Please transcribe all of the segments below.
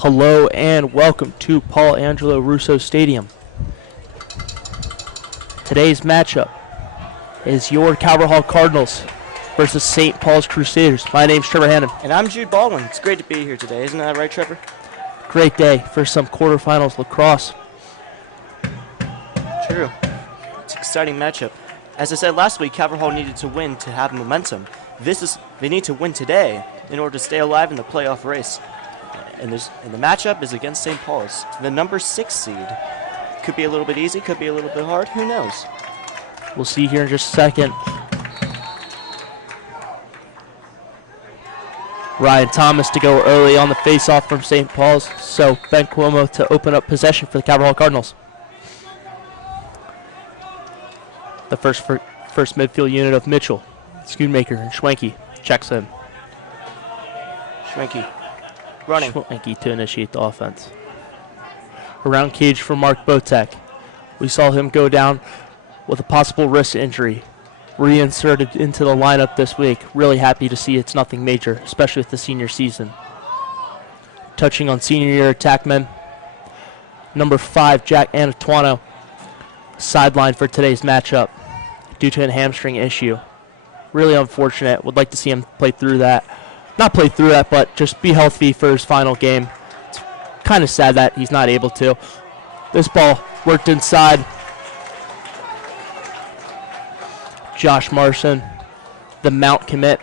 Hello and welcome to Paul Angelo Russo Stadium. Today's matchup is your Calvert Hall Cardinals versus St. Paul's Crusaders. My name's Trevor Hannon. And I'm Jude Baldwin. It's great to be here today. Isn't that right, Trevor? Great day for some quarterfinals lacrosse. True. It's an exciting matchup. As I said last week, Calvert Hall needed to win to have momentum. They need to win today in order to stay alive in the playoff race. And the matchup is against St. Paul's, the number 6 seed. Could be a little bit easy, could be a little bit hard. Who knows? We'll see here in just a second. Ryan Thomas to go early on the face-off from St. Paul's, so Ben Cuomo to open up possession for the Calvert Hall Cardinals. The first midfield unit of Mitchell, Schoonmaker, and Schwenke checks in. Schwenke running. Schwenke to initiate the offense. Around cage for Mark Botek. We saw him go down with a possible wrist injury. Reinserted into the lineup this week. Really happy to see it's nothing major, especially with the senior season. Touching on senior year attackmen. Number 5, Jack Anatuano, sidelined for today's matchup due to a hamstring issue. Really unfortunate. Would like to see him play through that. Not play through that, but just be healthy for his final game. It's kind of sad that he's not able to. This ball worked inside. Josh Marson, the Mount commit,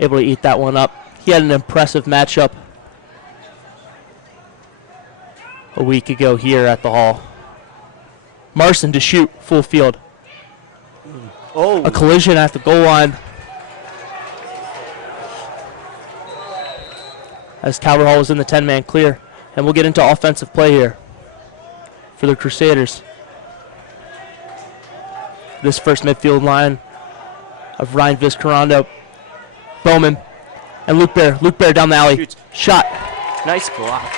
able to eat that one up. He had an impressive matchup a week ago here at the Hall. Marson to shoot full field. Oh. A collision at the goal line. As Calvert Hall was in the 10-man clear. And we'll get into offensive play here for the Crusaders. This first midfield line of Ryan Vizcarrondo, Bowman, and Luke Bear. Luke Bear down the alley. Shoots. Shot. Nice block.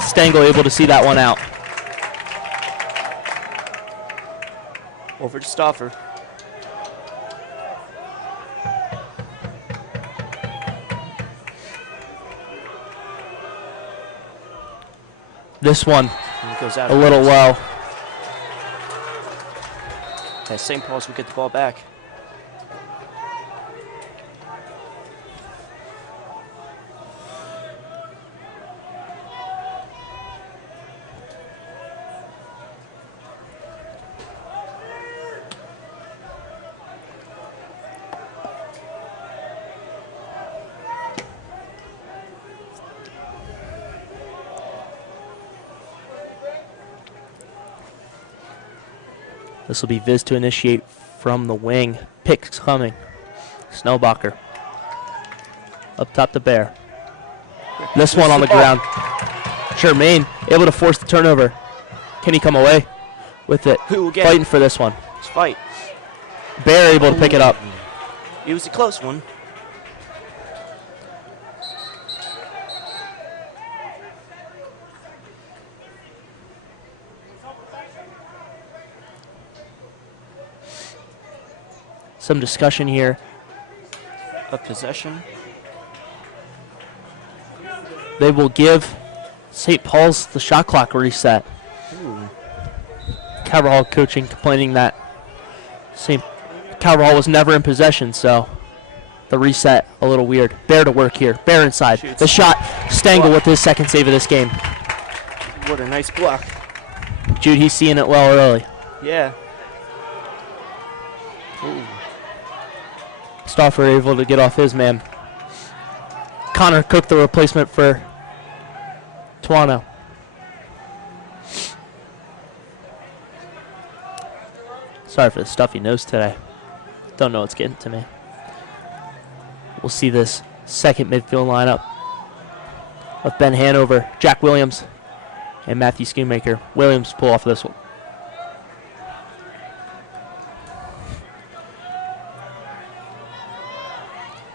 Stengel able to see that one out. Over to Stauffer. This one And it goes out a little low. As St. Paul's will get the ball back. This will be Viz to initiate from the wing. Pick's coming. Snowbacher. Up top to Bear. This one on the ground. Germain able to force the turnover. Can he come away with it? Who will get Fighting it? for this one. Let's fight. Bear able to pick it up. It was a close one. Some discussion here. Of possession. They will give St. Paul's the shot clock reset. Ooh. Calvert Hall coaching complaining that Calvert Hall was never in possession, so the reset a little weird. Bear to work here. Bear inside. Shoots. The shot. Stengel with his second save of this game. What a nice block. Jude, he's seeing it well early. Yeah. Ooh. Stauffer able to get off his man. Connor Cook, the replacement for Tuano. Sorry for the stuffy nose today. Don't know what's getting to me. We'll see this second midfield lineup of Ben Hanover, Jack Williams, and Matthew Schoonmaker. Williams pull off this one.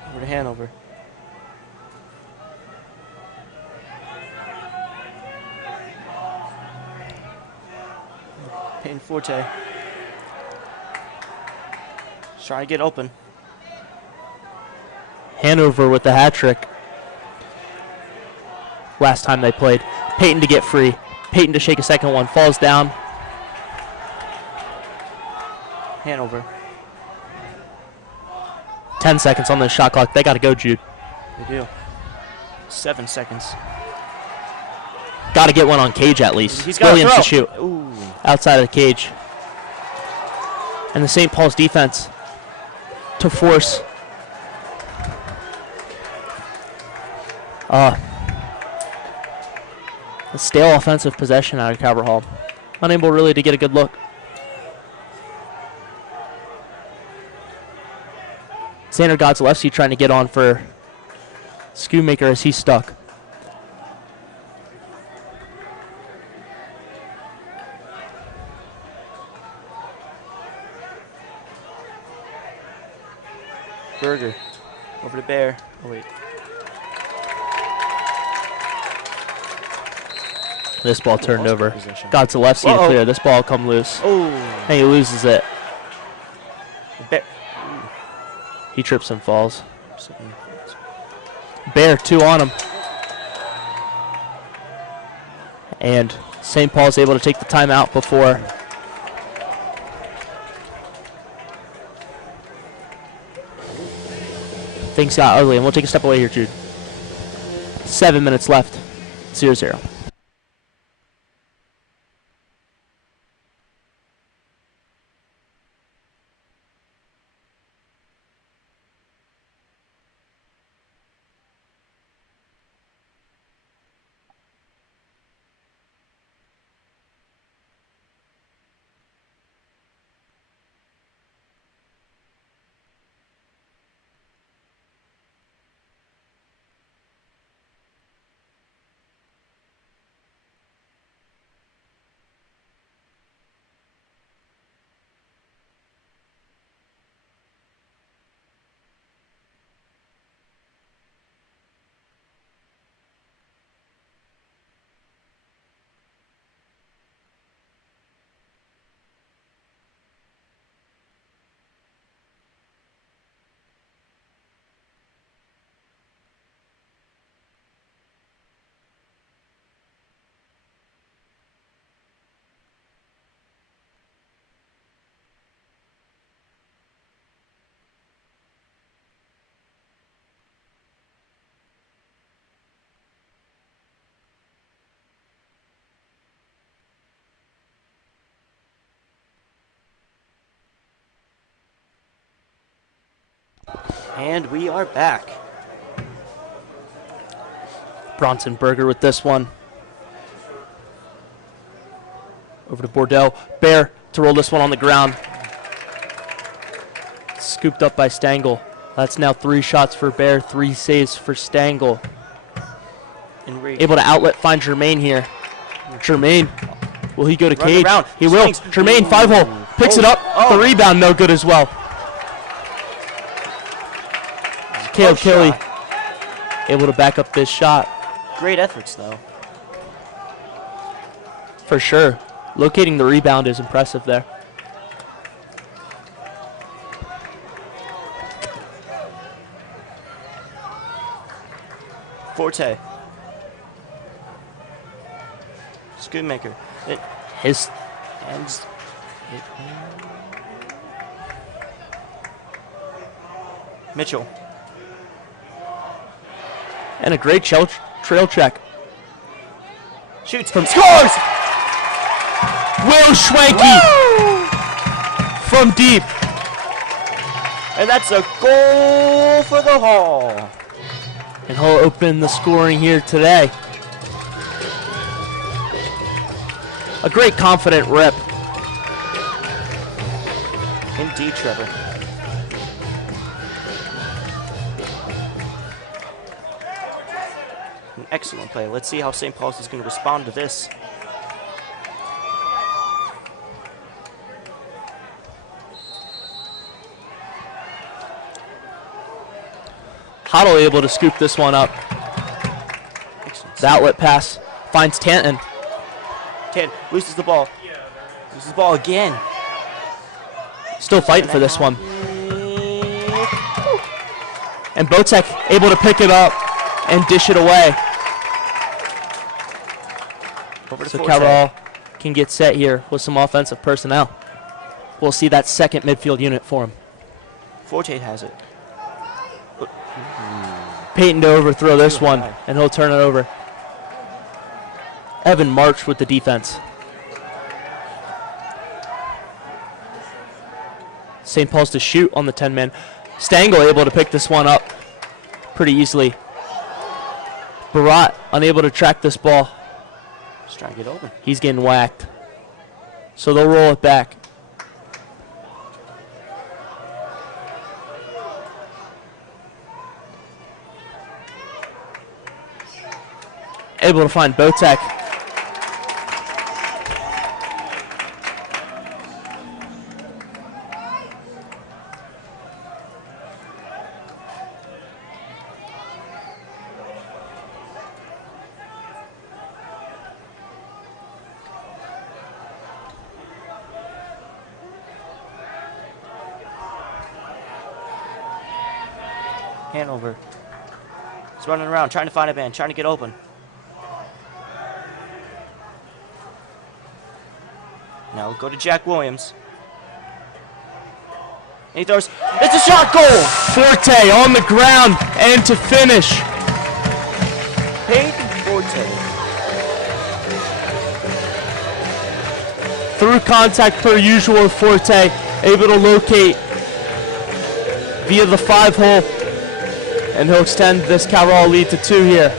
Over to Hanover. Payne Forte. Trying to get open. Hanover with the hat trick. last time they played. Peyton to get free. Peyton to shake a second one. Falls down. Hanover. 10 seconds on the shot clock. They got to go, Jude. They do. 7 seconds. Got to get one on cage at least. He's got Williams to to shoot. Ooh. Outside of the cage. And the St. Paul's defense to force a stale offensive possession out of Calvert Hall. Unable really to get a good look. Xander Godzalewski trying to get on for Schoonmaker as he's stuck. Berger over to Bear. Oh, wait. This ball turned over. Position. Godzalewski to clear. This ball will come loose. Oh. And he loses it. Bear. He trips and falls. Bear, 2 on him. And St. Paul's able to take the timeout before things got ugly. And we'll take a step away here, Jude. 7 minutes left. 0-0. And we are back. Bronson Berger with this one. Over to Bordeaux. Bear to roll this one on the ground. Scooped up by Stangl. That's now 3 shots for Bear, 3 saves for Stangl. Able to outlet, find Jermaine here. Jermaine, will he go to cage? Around. He will. Jermaine, 5-hole, picks it up. The rebound, no good as well. Caleb Kelly able to back up this shot. Great efforts, though. For sure. Locating the rebound is impressive there. Forte. Schoonmaker. His hands. Mitchell. And a great trail check. Shoots. Scores! Will Schwenke from deep. And that's a goal for the Hall. And he'll open the scoring here today. A great confident rip. Indeed, Trevor. An excellent play. Let's see how St. Paul's is going to respond to this. Hoddle able to scoop this one up. Excellent. The outlet pass finds Tanton. Tanton loses the ball. Loses the ball again. Still fighting for this one. And Botek able to pick it up and dish it away. Over to So Forte. Cabral can get set here with some offensive personnel. We'll see that second midfield unit for him. Forte has it. Peyton to overthrow this Too one, high. and he'll turn it over. Evan March with the defense. St. Paul's to shoot on the 10-man. Stengel able to pick this one up pretty easily. Barat unable to track this ball. Just trying to get open. He's getting whacked. So they'll roll it back. Able to find Botek. Hanover. He's running around, trying to find a man, trying to get open. Now we'll go to Jack Williams. And he throws. It's a shot goal! Forte on the ground and to finish. Peyton Forte. Through contact per usual, Forte able to locate via the 5-hole. And he'll extend this Cabral lead to 2 here.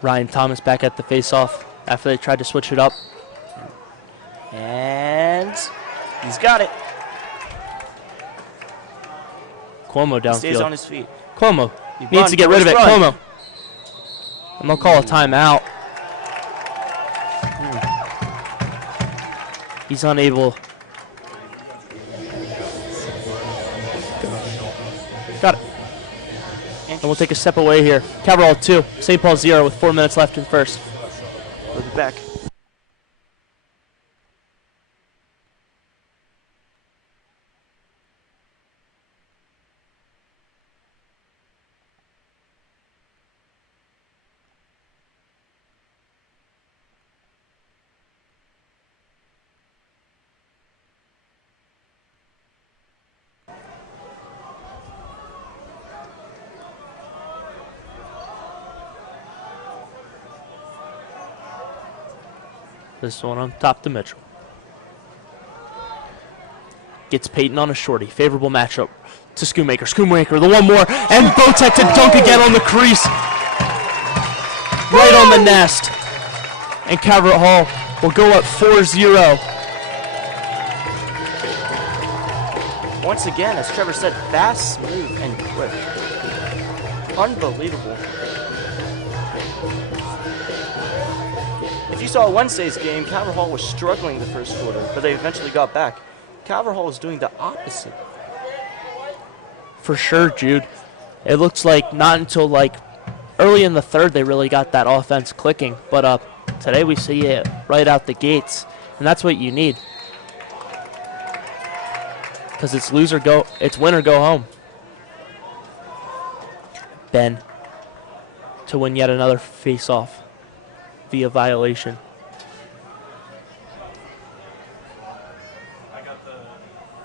Ryan Thomas back at the face-off after they tried to switch it up. And he's got it. Cuomo He stays on downfield. his feet. Cuomo He needs run, to get rid of it. run. Cuomo. And they'll call a timeout. He's unable. Got it. And we'll take a step away here. Cabral 2, St. Paul 0 with 4 minutes left in first. We'll be back. This one on top to Mitchell. Gets Peyton on a shorty. Favorable matchup to Schoonmaker. Schoonmaker, the one more. And Botek to dunk again on the crease. Right on the nest. And Calvert Hall will go up 4-0. Once again, as Trevor said, fast, smooth, and quick. Unbelievable. If you saw Wednesday's game, Calvert Hall was struggling the first quarter, but they eventually got back. Calvert Hall is doing the opposite. For sure, Jude. It looks like not until like early in the third they really got that offense clicking. But today we see it right out the gates, and that's what you need. Because it's it's win or go home. Ben to win yet another face-off via violation. I got the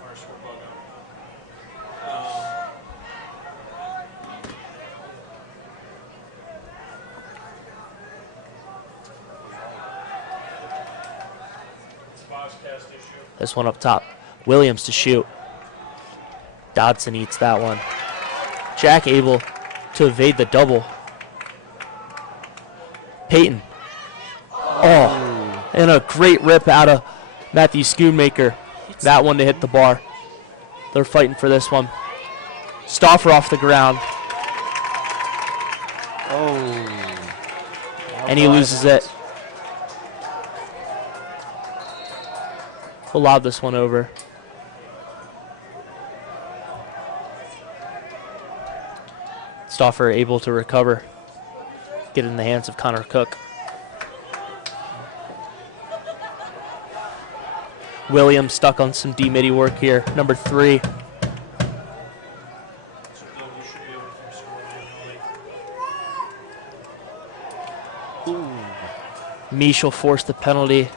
Varsity logo. Boxcast issue. This one up top. Williams to shoot. Dodson eats that one. Jack able to evade the double. Peyton. Oh, and a great rip out of Matthew Schoonmaker. That one to hit the bar. They're fighting for this one. Stauffer off the ground, and he loses it. We'll lob this one over. Stauffer able to recover. Get it in the hands of Connor Cook. Williams stuck on some D-midi work here. Number 3. So Bill, you should be able to score generally. Ooh. Mish will force the penalty.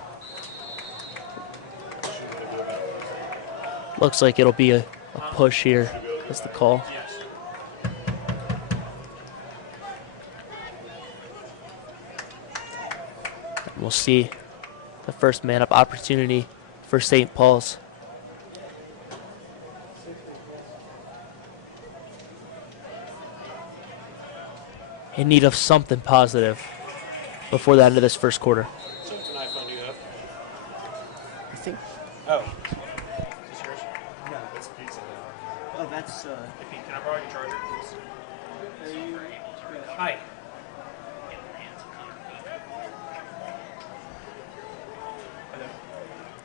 Looks like it'll be a push here. That's the call. Yes. And we'll see the first man-up opportunity for St. Paul's. In need of something positive before the end of this first quarter. So it's an iPhone you have. I think. Oh. Is this yours? No. That's pizza. Oh, that's. Hey, Pete, can I borrow your charger, please? Hi.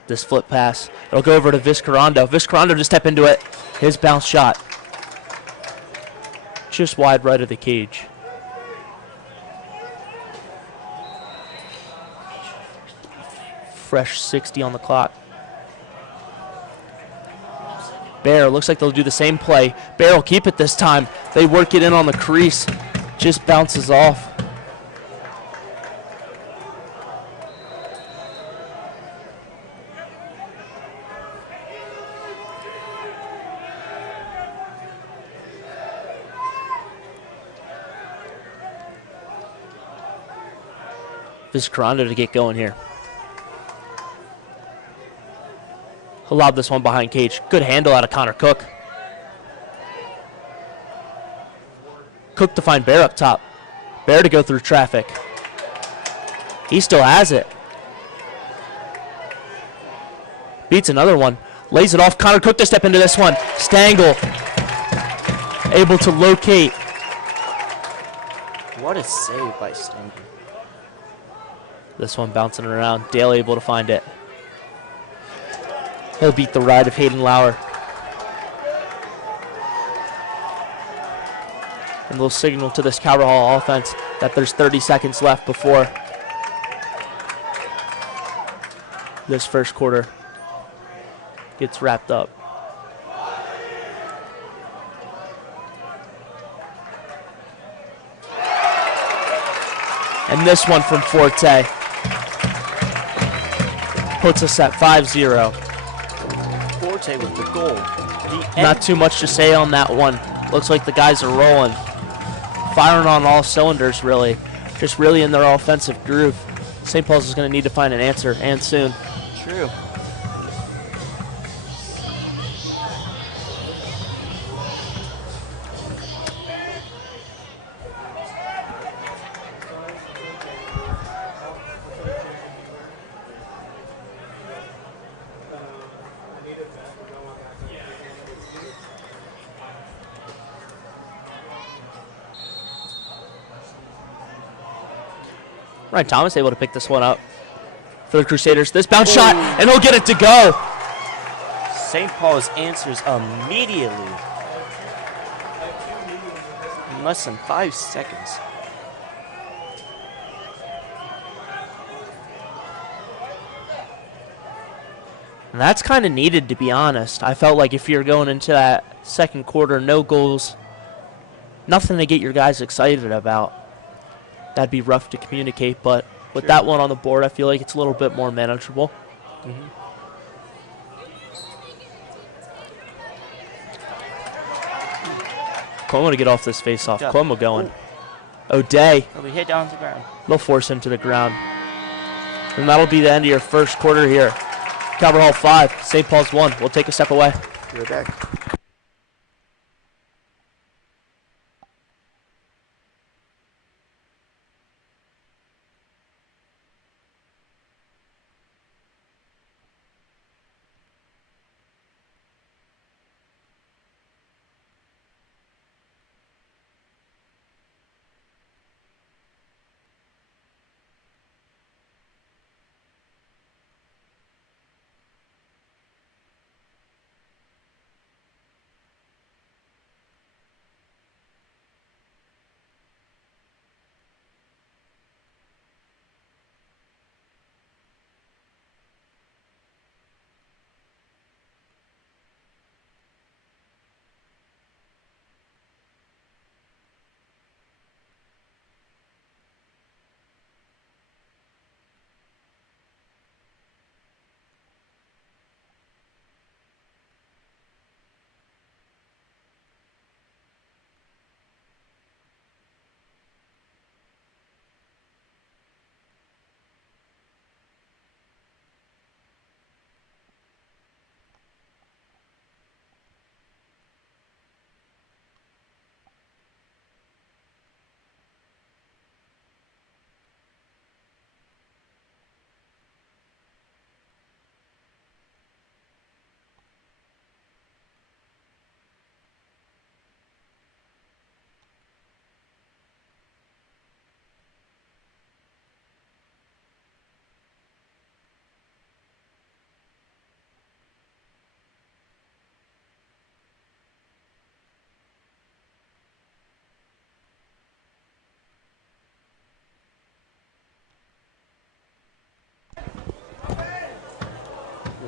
This flip pass. It'll go over to Viscarando. Viscarando just step into it. His bounce shot. Just wide right of the cage. Fresh 60 on the clock. Bear, looks like they'll do the same play. Bear will keep it this time. They work it in on the crease. Just bounces off. Viscarando to get going here. He'll lob this one behind cage. Good handle out of Connor Cook. Cook to find Bear up top. Bear to go through traffic. He still has it. Beats another one. Lays it off. Connor Cook to step into this one. Stangle able to locate. What a save by Stangle. This one bouncing around. Dale able to find it. He'll beat the ride of Hayden Lauer. And they'll signal to this Calvert Hall offense that there's 30 seconds left before this first quarter gets wrapped up. And this one from Forte puts us at 5-0. Forte with the goal. Not too much to say on that one. Looks like the guys are rolling. Firing on all cylinders, really. Just really in their offensive groove. St. Paul's is going to need to find an answer, and soon. True. Ryan Thomas able to pick this one up for the Crusaders. This bounce shot, and he'll get it to go. St. Paul's answers immediately. In less than 5 seconds. And that's kind of needed, to be honest. I felt like if you're going into that second quarter, no goals, nothing to get your guys excited about, that'd be rough to communicate. But with that one on the board, I feel like it's a little bit more manageable. Cuomo to get off this face-off. Yeah. Cuomo going. O'Day, He'll be hit down to the ground. they'll force him to the ground. And that'll be the end of your first quarter here. Calvert Hall 5, St. Paul's 1. We'll take a step away. Be right back.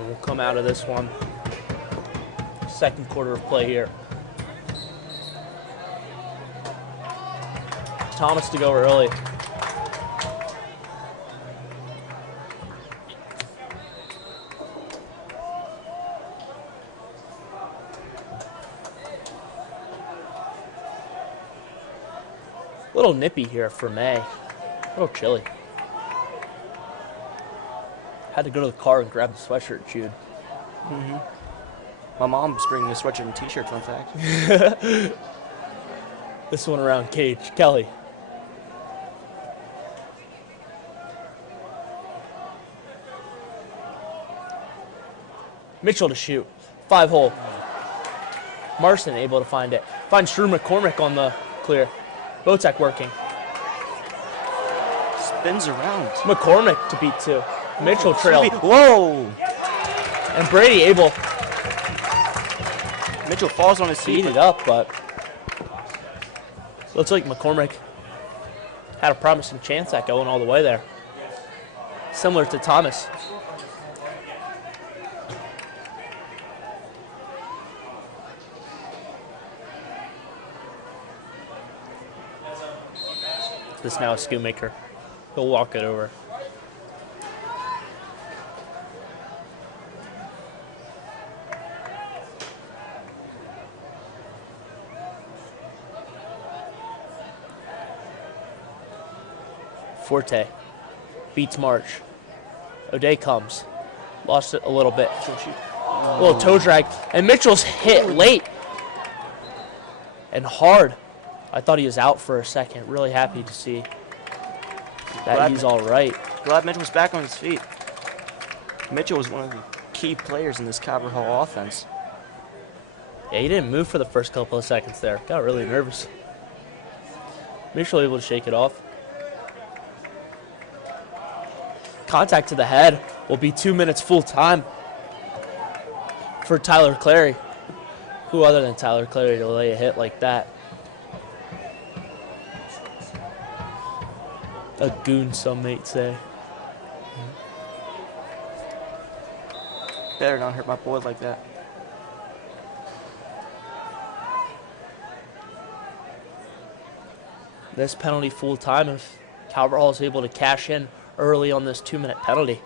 We'll come out of this one. Second quarter of play here. Thomas to go early. A little nippy here for May. A little chilly. Had to go to the car and grab the sweatshirt, Jude. My mom's bringing a sweatshirt and t-shirt, fun fact. This one around cage. Kelly. Mitchell to shoot. 5-hole. Marston able to find it. Finds Drew McCormick on the clear. Botek working. Spins around. McCormick to beat 2. Mitchell trail. Whoa! And Brady able Mitchell falls on his to feet. eat it up, but looks like McCormick had a promising chance at going all the way there. Similar to Thomas. This now is Schoonmaker. He'll walk it over. Forte beats March. O'Day comes. Lost it a little bit. A little toe drag. And Mitchell's hit late and hard. I thought he was out for a second. Really happy to see that he's all right. Glad Mitchell's back on his feet. Mitchell was one of the key players in this Calvert Hall offense. Yeah, he didn't move for the first couple of seconds there. Got really nervous. Mitchell able to shake it off. Contact to the head will be 2 minutes full time for Tyler Clary. Who other than Tyler Clary to lay a hit like that? A goon, some might say. Better not hurt my boy like that. This penalty full time, if Calvert Hall is able to cash in early on this 2-minute penalty,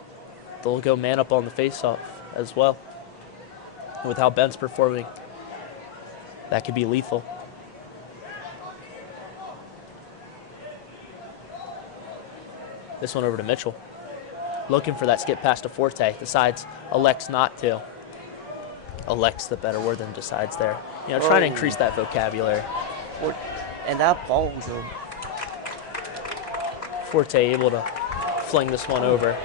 they'll go man up on the faceoff as well. And with how Ben's performing, that could be lethal. This one over to Mitchell. Looking for that skip pass to Forte. Decides, elects not to. Elects the better word than decides there. You know, trying to increase that vocabulary. And that ball was a... Forte able to fling this one over.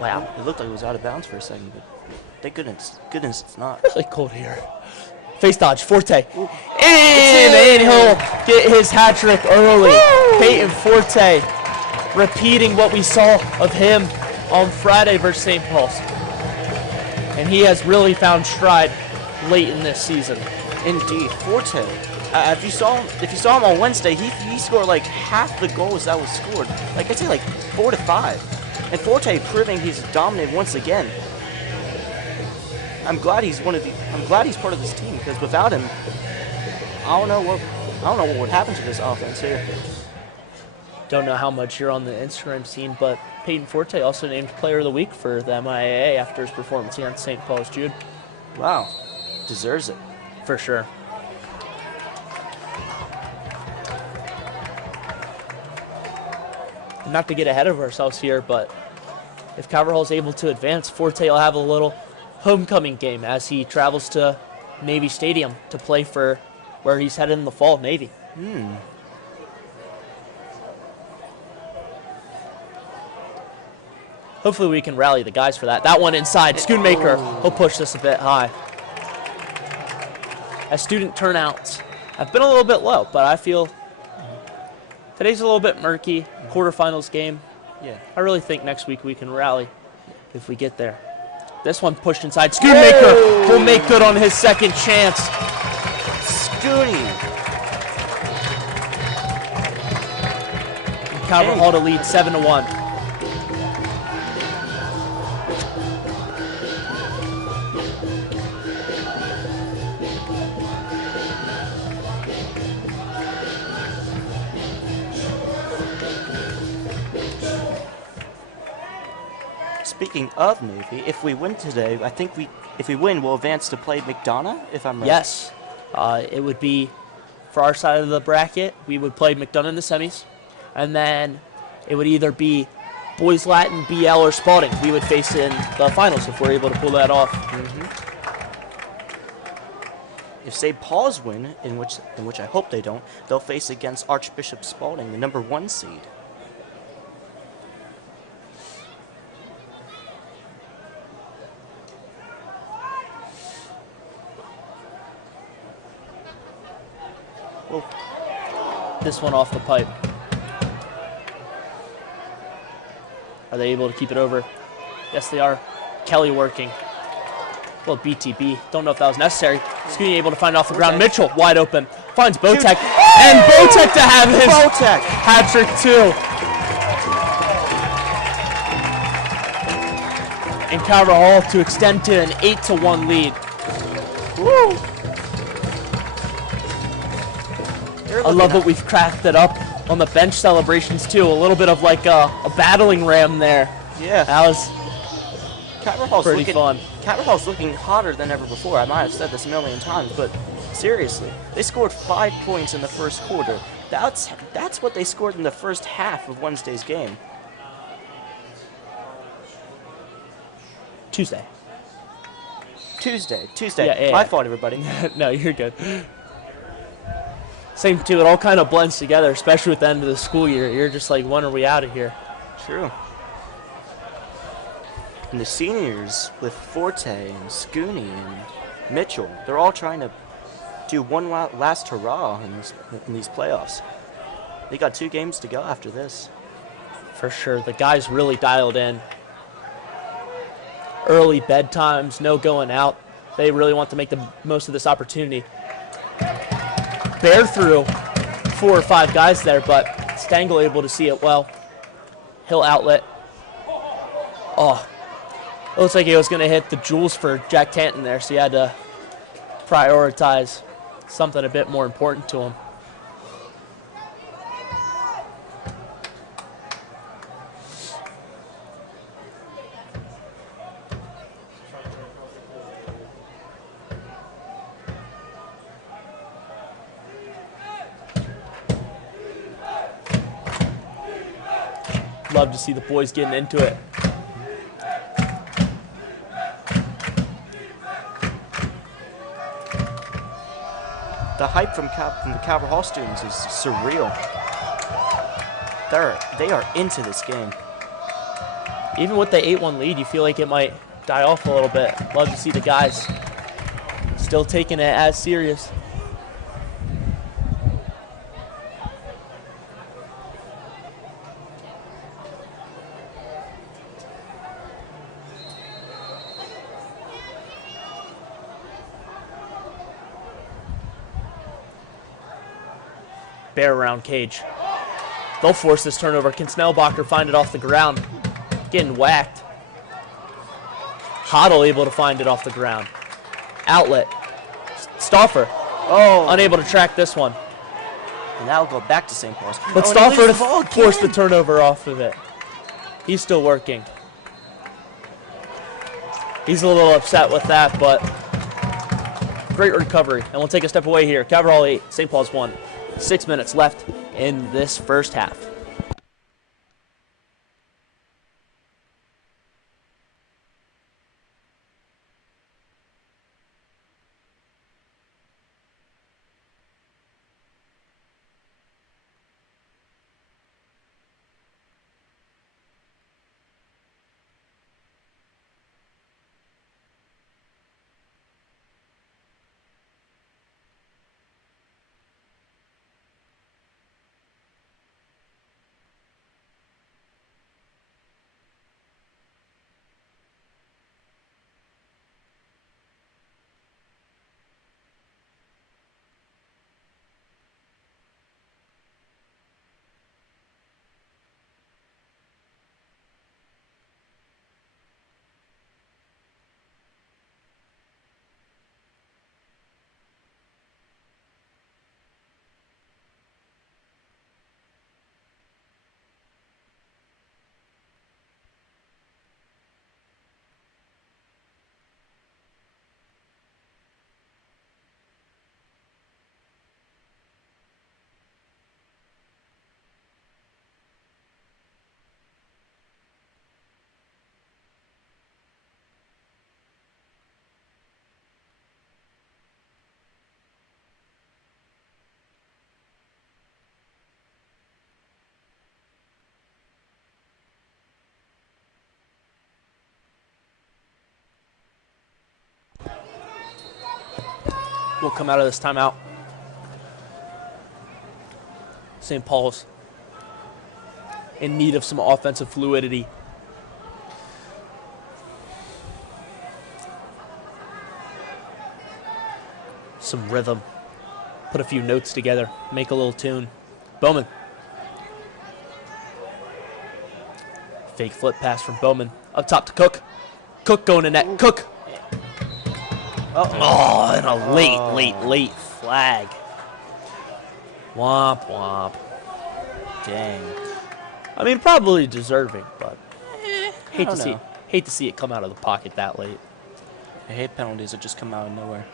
Wow. It looked like it was out of bounds for a second, but thank goodness it's not. Really cold here. Face dodge, Forte. And he'll get his hat trick early. Woo! Peyton Forte repeating what we saw of him on Friday versus St. Paul's. And he has really found stride late in this season. Indeed, Forte. If you saw him on Wednesday, he scored like half the goals that was scored. Like I'd say like 4 to 5. And Forte proving he's dominant once again. I'm glad he's part of this team, because without him, I don't know what would happen to this offense here. Don't know how much you're on the Instagram scene, but Peyton Forte also named Player of the Week for the MIAA after his performance against St. Paul's, Jude. Wow, deserves it. For sure. Not to get ahead of ourselves here, but if Calvert Hall is able to advance, Forte will have a little homecoming game as he travels to Navy Stadium to play for where he's headed in the fall, Navy. Hopefully we can rally the guys for that. That one inside, Schoonmaker, he'll push this a bit high. As student turnouts have been a little bit low, but I feel today's a little bit murky. Quarterfinals game. Yeah. I really think next week we can rally if we get there. This one pushed inside. Schoonmaker will make good on his second chance. Scooty. Calvert Hall to lead 7-1. Speaking of Navy, if we win today, if we win, we'll advance to play McDonough, if I'm right. Yes. It would be, for our side of the bracket, we would play McDonough in the semis. And then it would either be Boys Latin, BL, or Spalding. We would face in the finals if we're able to pull that off. If St. Paul's win, in which I hope they don't, they'll face against Archbishop Spalding, the number 1 seed. Well, this one off the pipe. Are they able to keep it over? Yes, they are. Kelly working. Well, BTB. Don't know if that was necessary. Scooney able to find it off the ground. Mitchell wide open. Finds Botek. And Botek to have his hat trick too. And Calvert Hall to extend to an 8-1 lead. Woo! I love that we've cracked it up on the bench celebrations too. A little bit of like a battling ram there. Yeah. That was pretty fun. Calvert Hall's looking hotter than ever before. I might have said this a million times, but seriously, they scored 5 points in the first quarter. That's what they scored in the first half of Wednesday's game. Tuesday. Yeah. My fault, everybody. No, you're good. Same too. It all kind of blends together, especially with the end of the school year. You're just like, when are we out of here? True. And the seniors with Forte and Scooney and Mitchell, they're all trying to do one last hurrah in these playoffs. They got 2 games to go after this. For sure. The guys really dialed in. Early bedtimes, no going out. They really want to make the most of this opportunity. Bear through 4 or 5 guys there, but Stengel able to see it well. Hill outlet. Oh, it looks like he was going to hit the jewels for Jack Tanton there, so he had to prioritize something a bit more important to him. Love to see the boys getting into it. The hype from the Calvert Hall students is surreal. They are into this game. Even with the 8-1 lead, you feel like it might die off a little bit. Love to see the guys still taking it as serious. Bear around cage. They'll force this turnover. Can Snellbacher find it off the ground? Getting whacked. Hoddle able to find it off the ground. Outlet. Stauffer. Oh. Unable to track this one. And that'll go back to St. Paul's. But Stauffer forced the turnover off of it. He's still working. He's a little upset with that, but great recovery. And we'll take a step away here. Calvert Hall 8, St. Paul's 1. 6 minutes left in this first half. will come out of this timeout. St. Paul's in need of some offensive fluidity. Some rhythm. Put a few notes together. Make a little tune. Bowman. Fake flip pass from Bowman. Up top to Cook. Cook going to net. Cook. Oh, and a late flag. Womp, womp. Dang. I mean, probably deserving, but hate don't to see know. hate to see it come out of the pocket that late. I hate penalties that just come out of nowhere.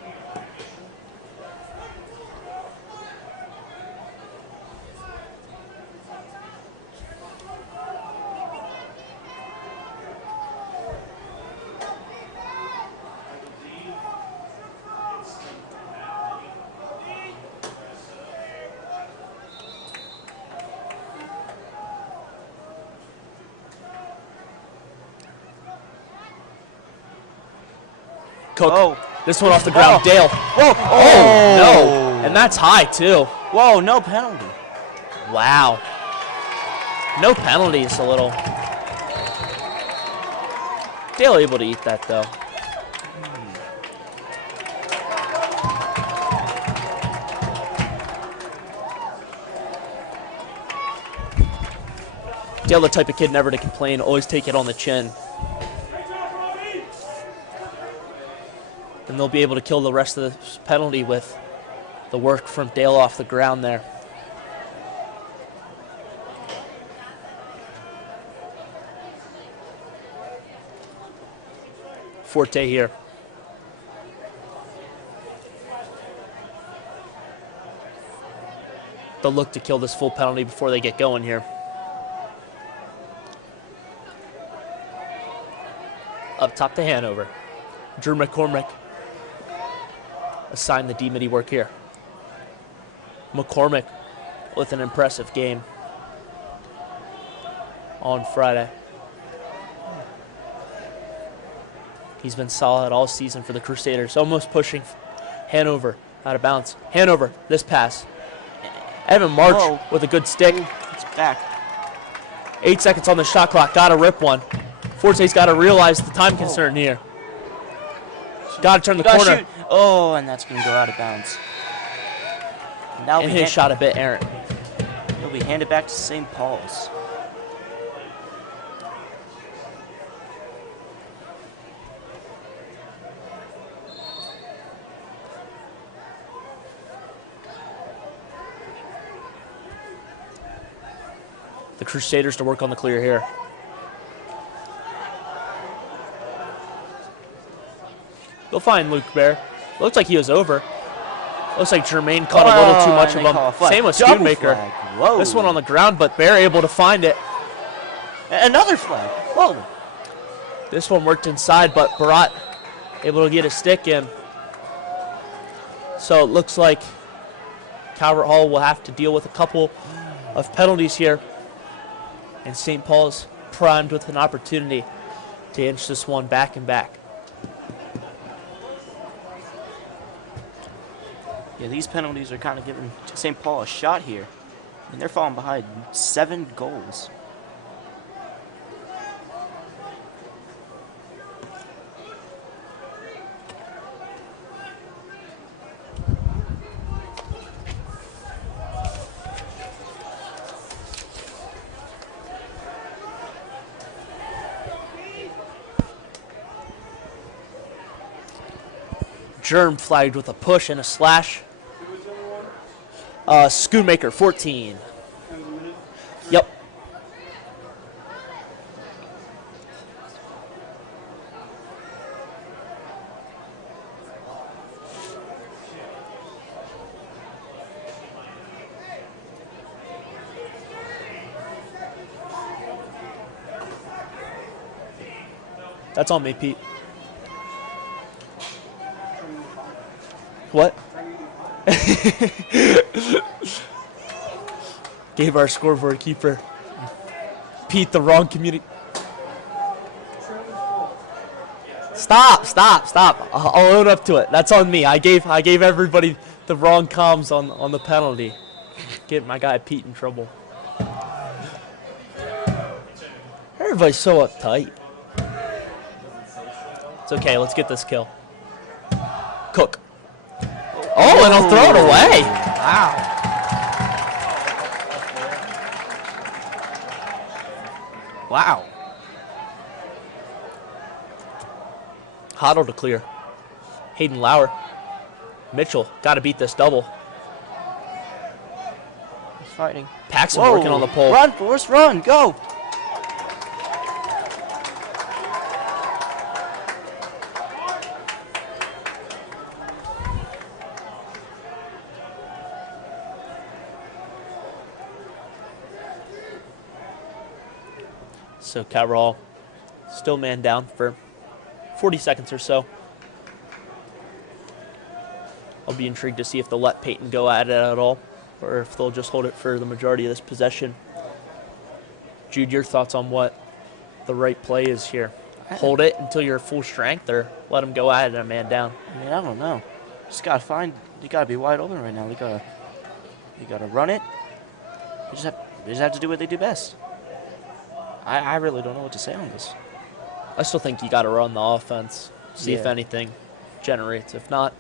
Cook. Oh. This one off the ground. Oh. Dale. Whoa. Oh, no. And that's high, too. Whoa, no penalty. Wow. No penalties, a little. Dale able to eat that, though. Dale, the type of kid never to complain, always take it on the chin. And they'll be able to kill the rest of the penalty with the work from Dale off the ground there. Forte here. They'll look to kill this full penalty before they get going here. Up top to Hanover. Drew McCormick assigned the D-Midi work here. McCormick with an impressive game on Friday. He's been solid all season for the Crusaders, almost pushing Hanover out of bounds. Hanover, this pass. Evan March Whoa. with a good stick. It's back. 8 seconds on the shot clock, gotta rip one. Forte's gotta realize the time concern here. Gotta turn the Gotta corner. shoot. Oh, and that's going to go out of bounds. Now And his shot a bit errant. He'll be handed back to St. Paul's. The Crusaders to work on the clear here. They'll find Luke Bear. Looks like he was over. Looks like Jermaine caught a little too much of him. Same with Double Schoonmaker. flag. Whoa. This one on the ground, but Bear able to find it. Another flag. Whoa. This one worked inside, but Barat able to get a stick in. So it looks like Calvert Hall will have to deal with a couple of penalties here. And St. Paul's primed with an opportunity to inch this one back and back. Yeah, these penalties are kind of giving St. Paul a shot here. And they're falling behind 7 goals. Germ flagged with a push and a slash. Schoonmaker, 14. Yep. That's on me, Pete. What? Gave our scoreboard keeper Pete the wrong community. Stop. Stop. I'll own up to it. That's on me. I gave everybody the wrong comms on the penalty. Get my guy Pete in trouble. Everybody's so uptight. It's okay. Let's get this kill. Cook. Oh, and I'll throw it away. Wow. Wow. Hoddle to clear. Hayden Lauer. Mitchell, got to beat this double. He's fighting. Paxson working on the pole. Run, Forrest, run, go. So Cabral still man down for 40 seconds or so. I'll be intrigued to see if they'll let Peyton go at it at all, or if they'll just hold it for the majority of this possession. Jude, your thoughts on what the right play is here? Hold it until you're full strength, or let them go at it and man down? I mean, I don't know. Just gotta find. You gotta be wide open right now. You gotta run it. You just have to do what they do best. I really don't know what to say on this. I still think you got to run the offense, see if anything generates. If not,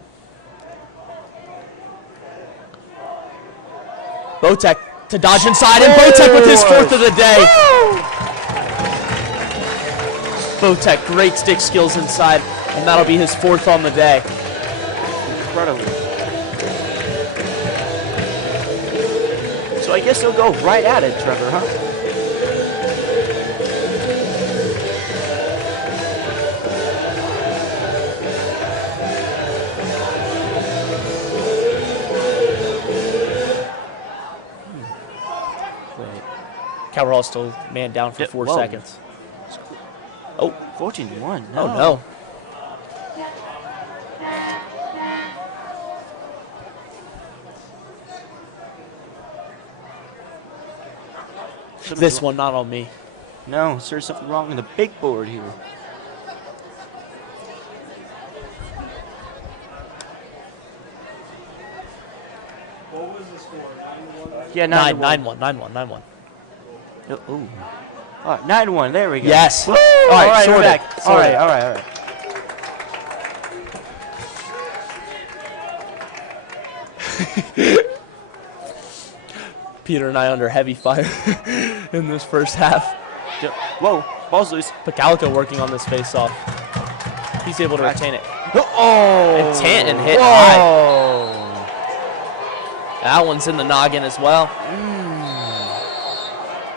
Botek to dodge inside, and Botek with his fourth of the day. Woo! Botek, great stick skills inside, and that'll be his fourth on the day. Incredible. So I guess he'll go right at it, Trevor, huh? Cabral still man down for 4 seconds. Oh, 14-1. No. Oh, no. This one not on me. No, there's something wrong in the big board here. What was the score? 9-1? Yeah, 9-1. Ooh. All right, 9-1. There we go. Yes. All right, we're back. All Sorted. right. Peter and I under heavy fire in this first half. Whoa, ball's loose. Pacalico working on this face-off. He's able to retain it. Oh! And Tanton hit high. That one's in the noggin as well.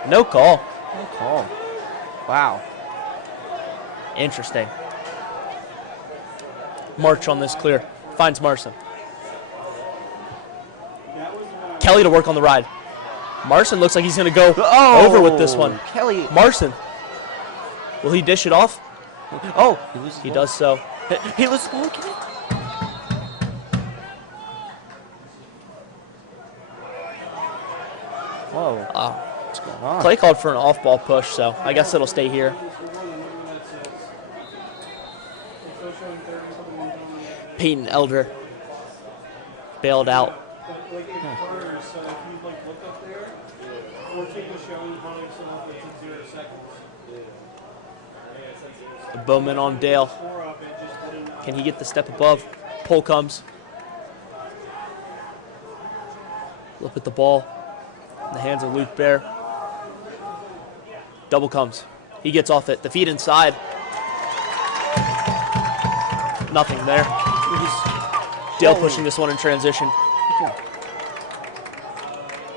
No call. No call. Wow. Interesting. March on this clear. Finds Marson. Kelly to work on the ride. Marson looks like he's going to go over with this one. Kelly. Marson. Will he dish it off? Oh, he does so. He loses the ball. Whoa. What's going on? Play called for an off-ball push, so I guess it'll stay here. Peyton Elder bailed out. Bowman on Dale. Can he get the step above? Pull comes. Look at the ball in the hands of Luke Bear. Double comes. He gets off it. The feet inside. Nothing there. Dale pushing this one in transition.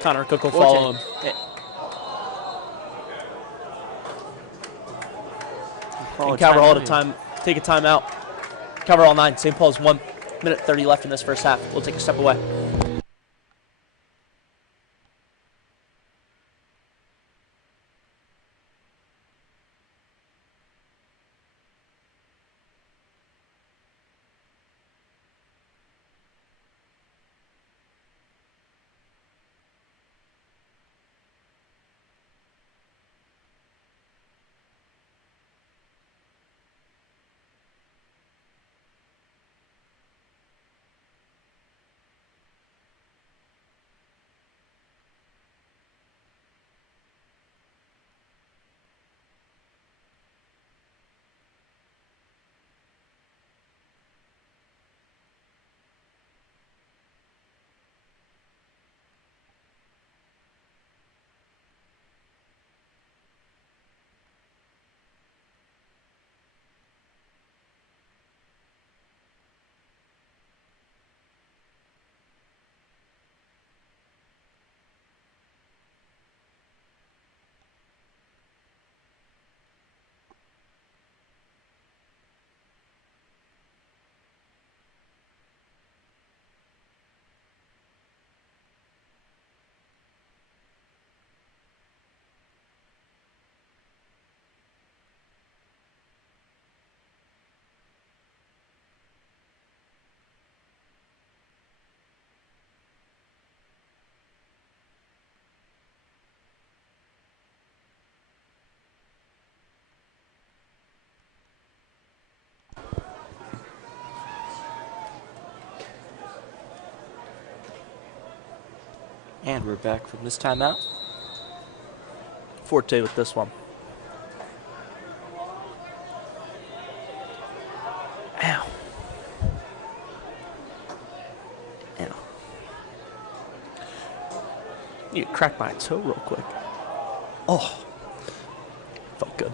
Connor Cook will follow him. And Calverhall to take a timeout. Calverhall 9, St. Paul's 1 minute 30 left in this first half. We'll take a step away. And we're back from this timeout. Forte with this one. Ow. Ow. Need to crack my toe real quick. Oh. Felt good.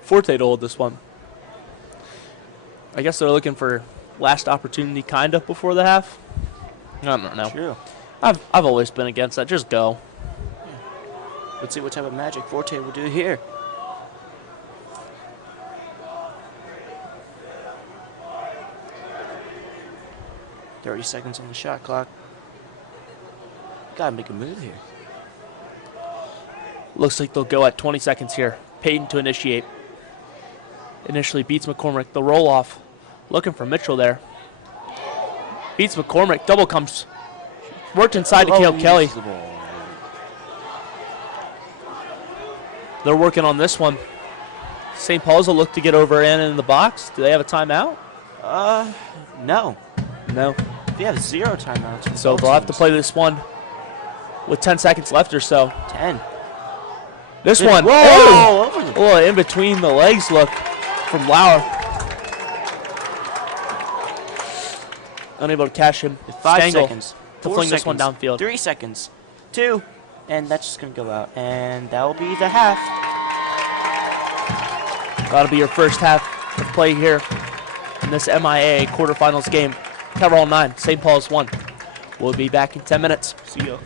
Forte to hold this one. I guess they're looking for last opportunity kind of before the half. I don't know. True. I've always been against that. Just go. Let's see what type of magic Forte will do here. "30 seconds on the shot clock. Gotta make a move here." Looks like they'll go at 20 seconds here. Payton to initiate. Initially beats McCormick. The roll off. Looking for Mitchell there. Beats McCormick. Double comes. Worked inside to Caleb Kelly. The ball. They're working on this one. St. Paul's will look to get over in the box. Do they have a timeout? No. No. They have 0 timeouts. for So both they'll have to teams. play this one with 10 seconds left or so. 10. This one. Whoa! Oh! Over the Oh, in between the legs look from Lauer. Unable to cash him. 5 Stengel seconds. to 4 fling this one seconds, downfield. 3 seconds. 2. And that's just going to go out. And that will be the half. That'll be your first half of play here in this MIAA quarterfinals game. Cardinal 9, St. Paul's 1. We'll be back in 10 minutes. See you.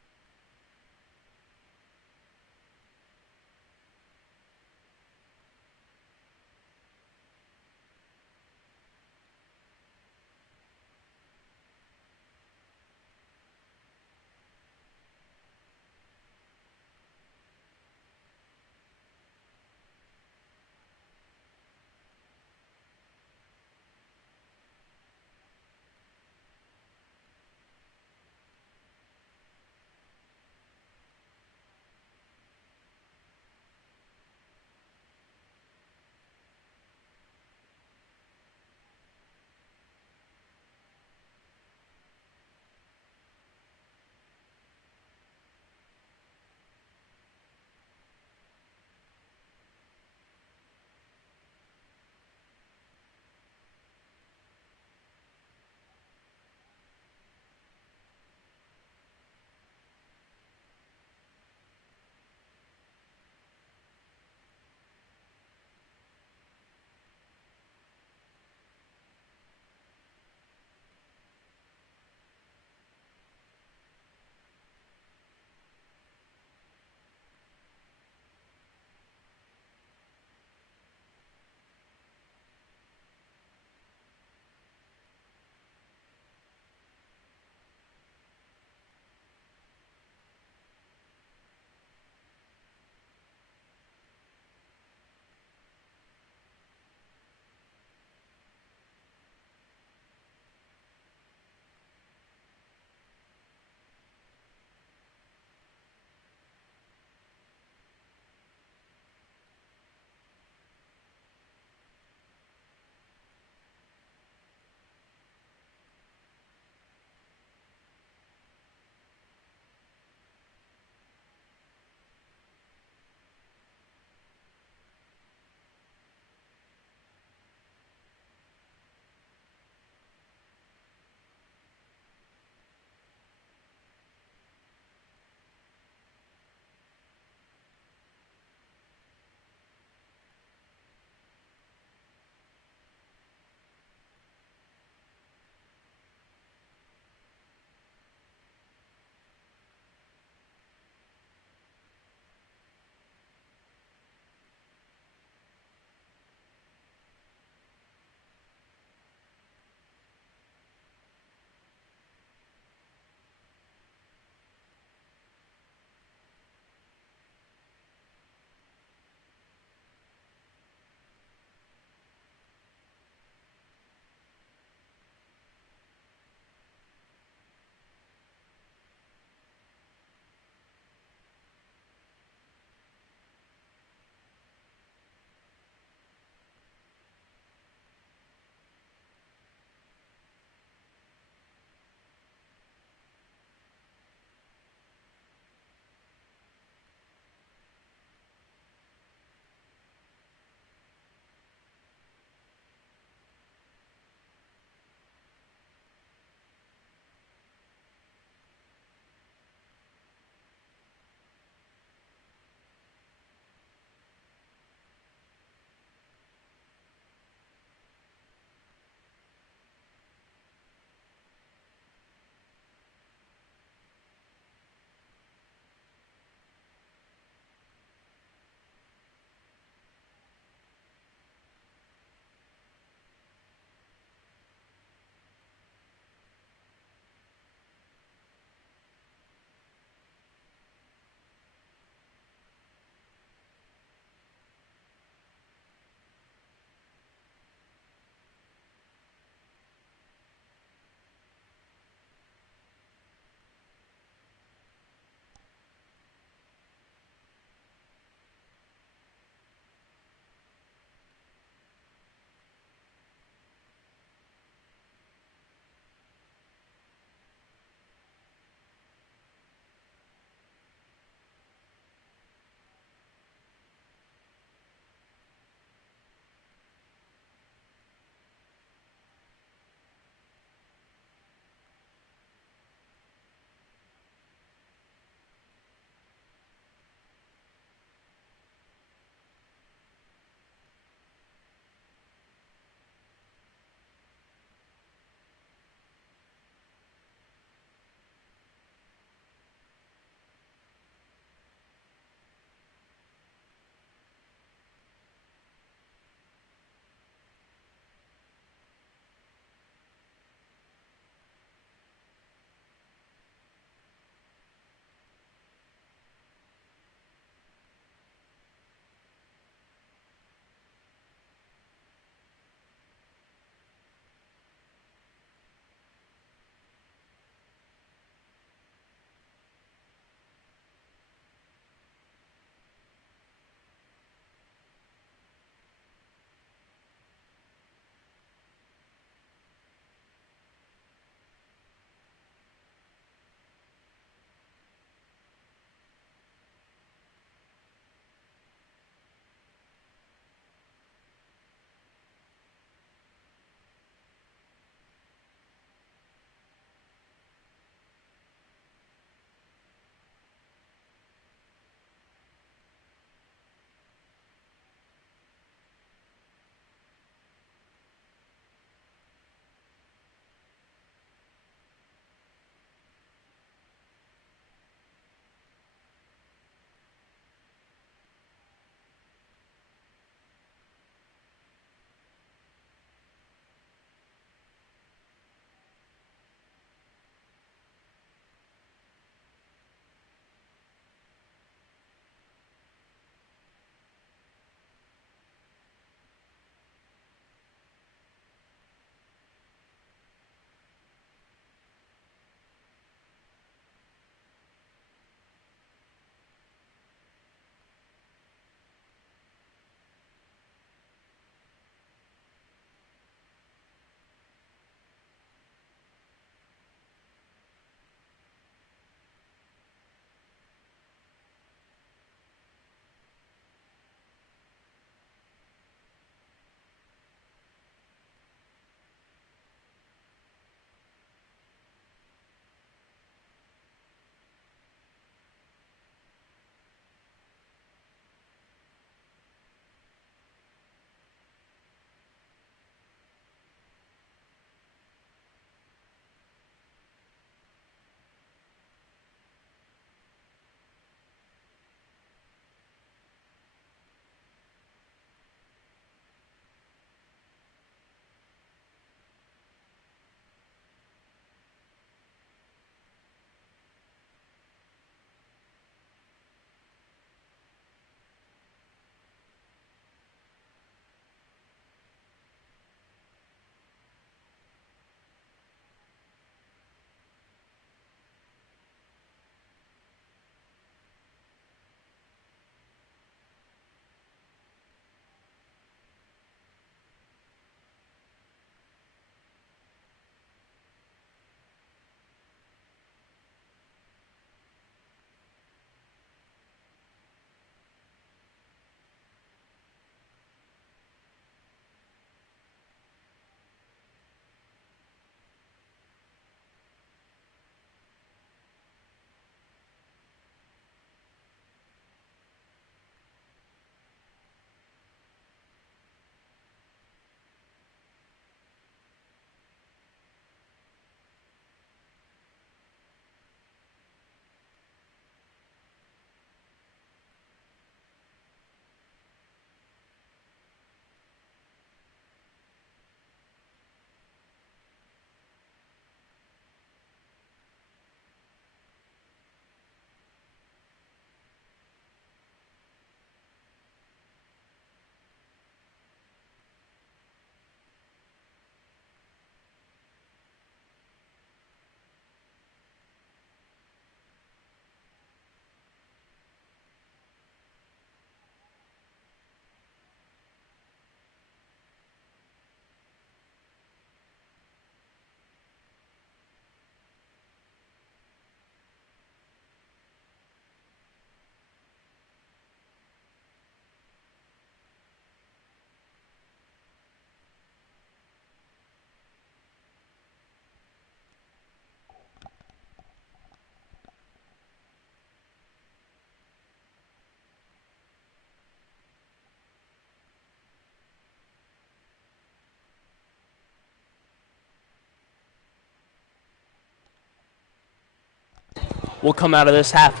will come out of this half.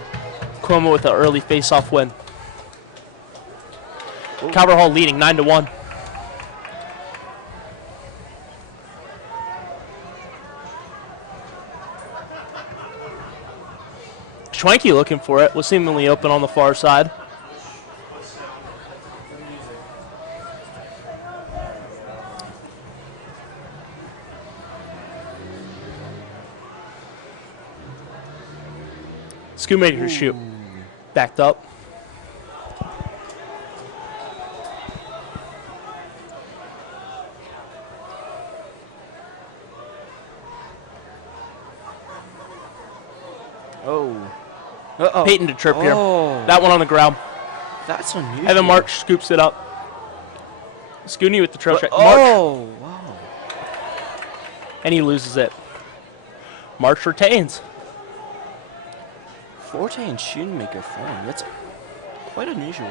Cuomo with an early face-off win. Calvert Hall leading 9-1. Schwanke looking for it, was seemingly open on the far side. Schoonmaker shoot. Backed up. Oh. Uh-oh. Peyton to trip here. Oh. That one on the ground. That's unusual. Evan March scoops it up. Scooney with the trip shot. Oh, wow. And he loses it. March retains. Forte and Schoonmaker form. That's quite unusual.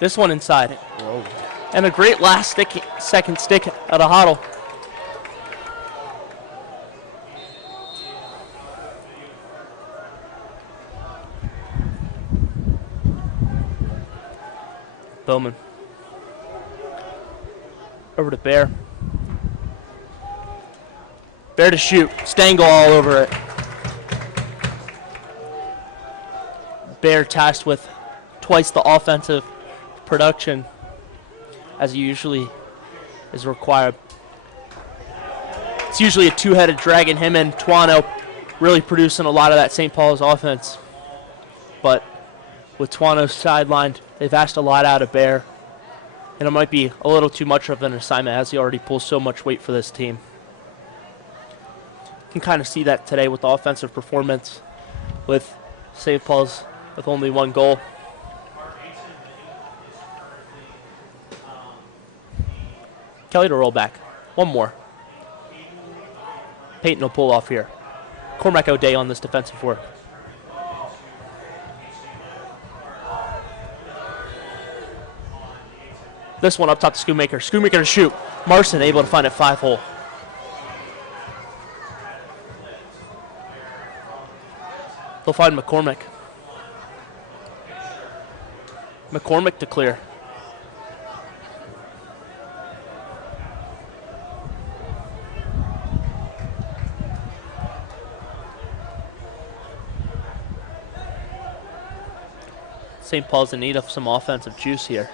This one inside. Whoa. And a great last second stick at a Hoddle. Bowman. Over to Bear. Bear to shoot. Stengel all over it. Bear tasked with twice the offensive production as he usually is required. It's usually a two-headed dragon, him and Tuano really producing a lot of that St. Paul's offense. But with Tuano sidelined, they've asked a lot out of Bear. And it might be a little too much of an assignment as he already pulls so much weight for this team. You can kind of see that today with the offensive performance with St. Paul's with only one goal. Kelly to roll back. One more. Peyton will pull off here. Cormac O'Day on this defensive work. This one up top to Schoonmaker. Schoonmaker to shoot. Marson able to find it 5-hole. They'll find McCormick. McCormick to clear. St. Paul's in need of some offensive juice here.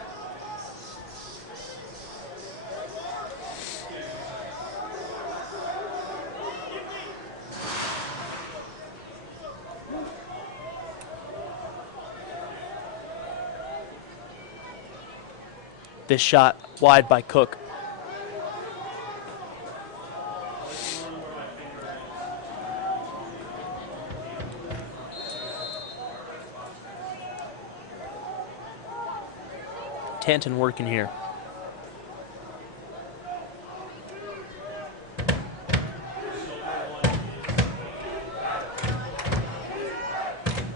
This shot wide by Cook. Tanton working here.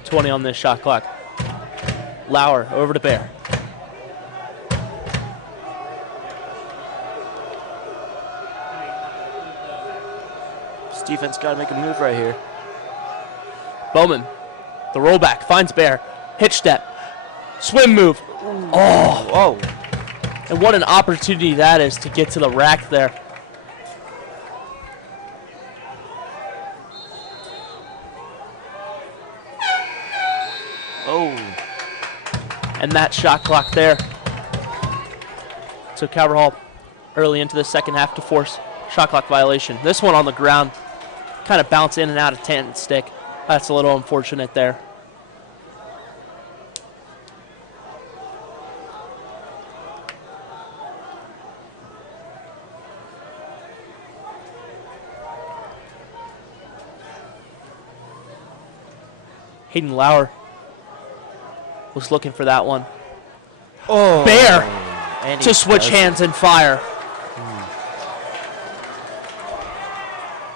.20 on this shot clock. Lauer over to Bear. Defense got to make a move right here. Bowman, the rollback, finds Bear. Hitch step, swim move. Oh, Whoa. and what an opportunity that is to get to the rack there. Oh. And that shot clock there. So Calvert Hall early into the second half to force shot clock violation. This one on the ground. Kind of bounce in and out of Tanton's stick. That's a little unfortunate there. Hayden Lauer was looking for that one. Oh. Bear And to he switch does hands and fire.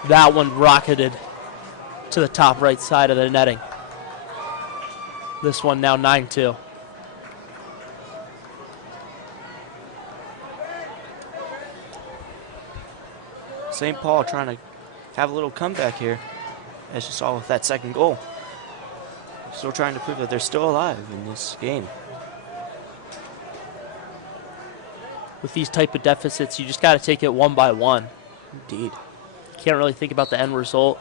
That one rocketed to the top right side of the netting. This one now 9-2. St. Paul trying to have a little comeback here, as you saw with that second goal. Still trying to prove that they're still alive in this game. With these type of deficits, you just got to take it one by one. Indeed. Can't really think about the end result.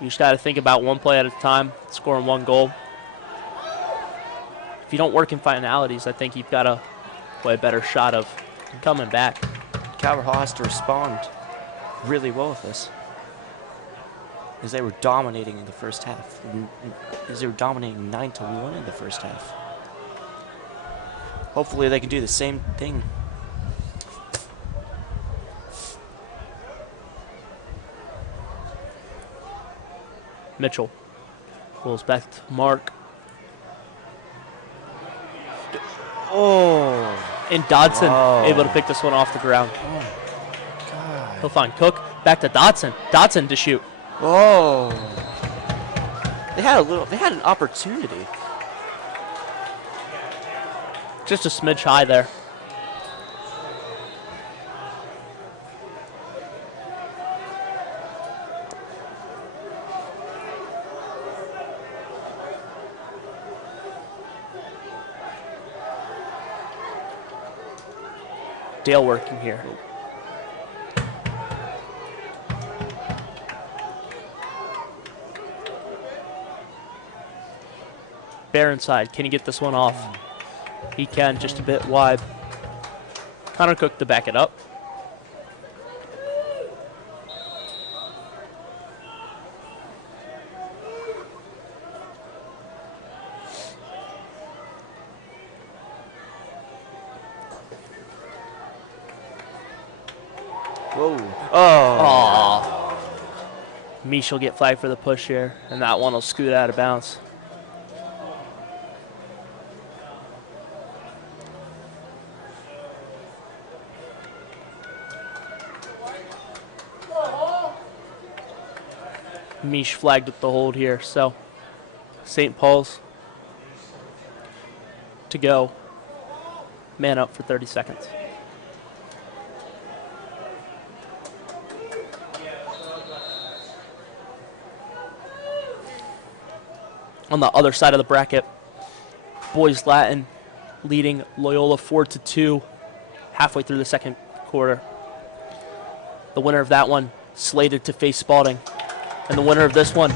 You just got to think about one play at a time, scoring one goal. If you don't work in finalities, I think you've got a way better shot of coming back. Calvert Hall has to respond really well with this, as they were dominating in the first half. As they were dominating 9-1 in the first half. Hopefully they can do the same thing. Mitchell pulls back to Mark. Oh. And Dodson Whoa. able to pick this one off the ground. Oh, God. He'll find Cook. Back to Dodson. Dodson to shoot. Oh. They had an opportunity. Just a smidge high there. Dale working here. Bear inside. Can he get this one off? He can, just a bit wide. Connor Cook to back it up. Whoa. Oh. Mish will get flagged for the push here, and that one will scoot out of bounds. Mish flagged with the hold here, so St. Paul's to go. Man up for 30 seconds. On the other side of the bracket, Boys Latin leading Loyola 4-2 halfway through the second quarter. The winner of that one slated to face Spalding. And the winner of this one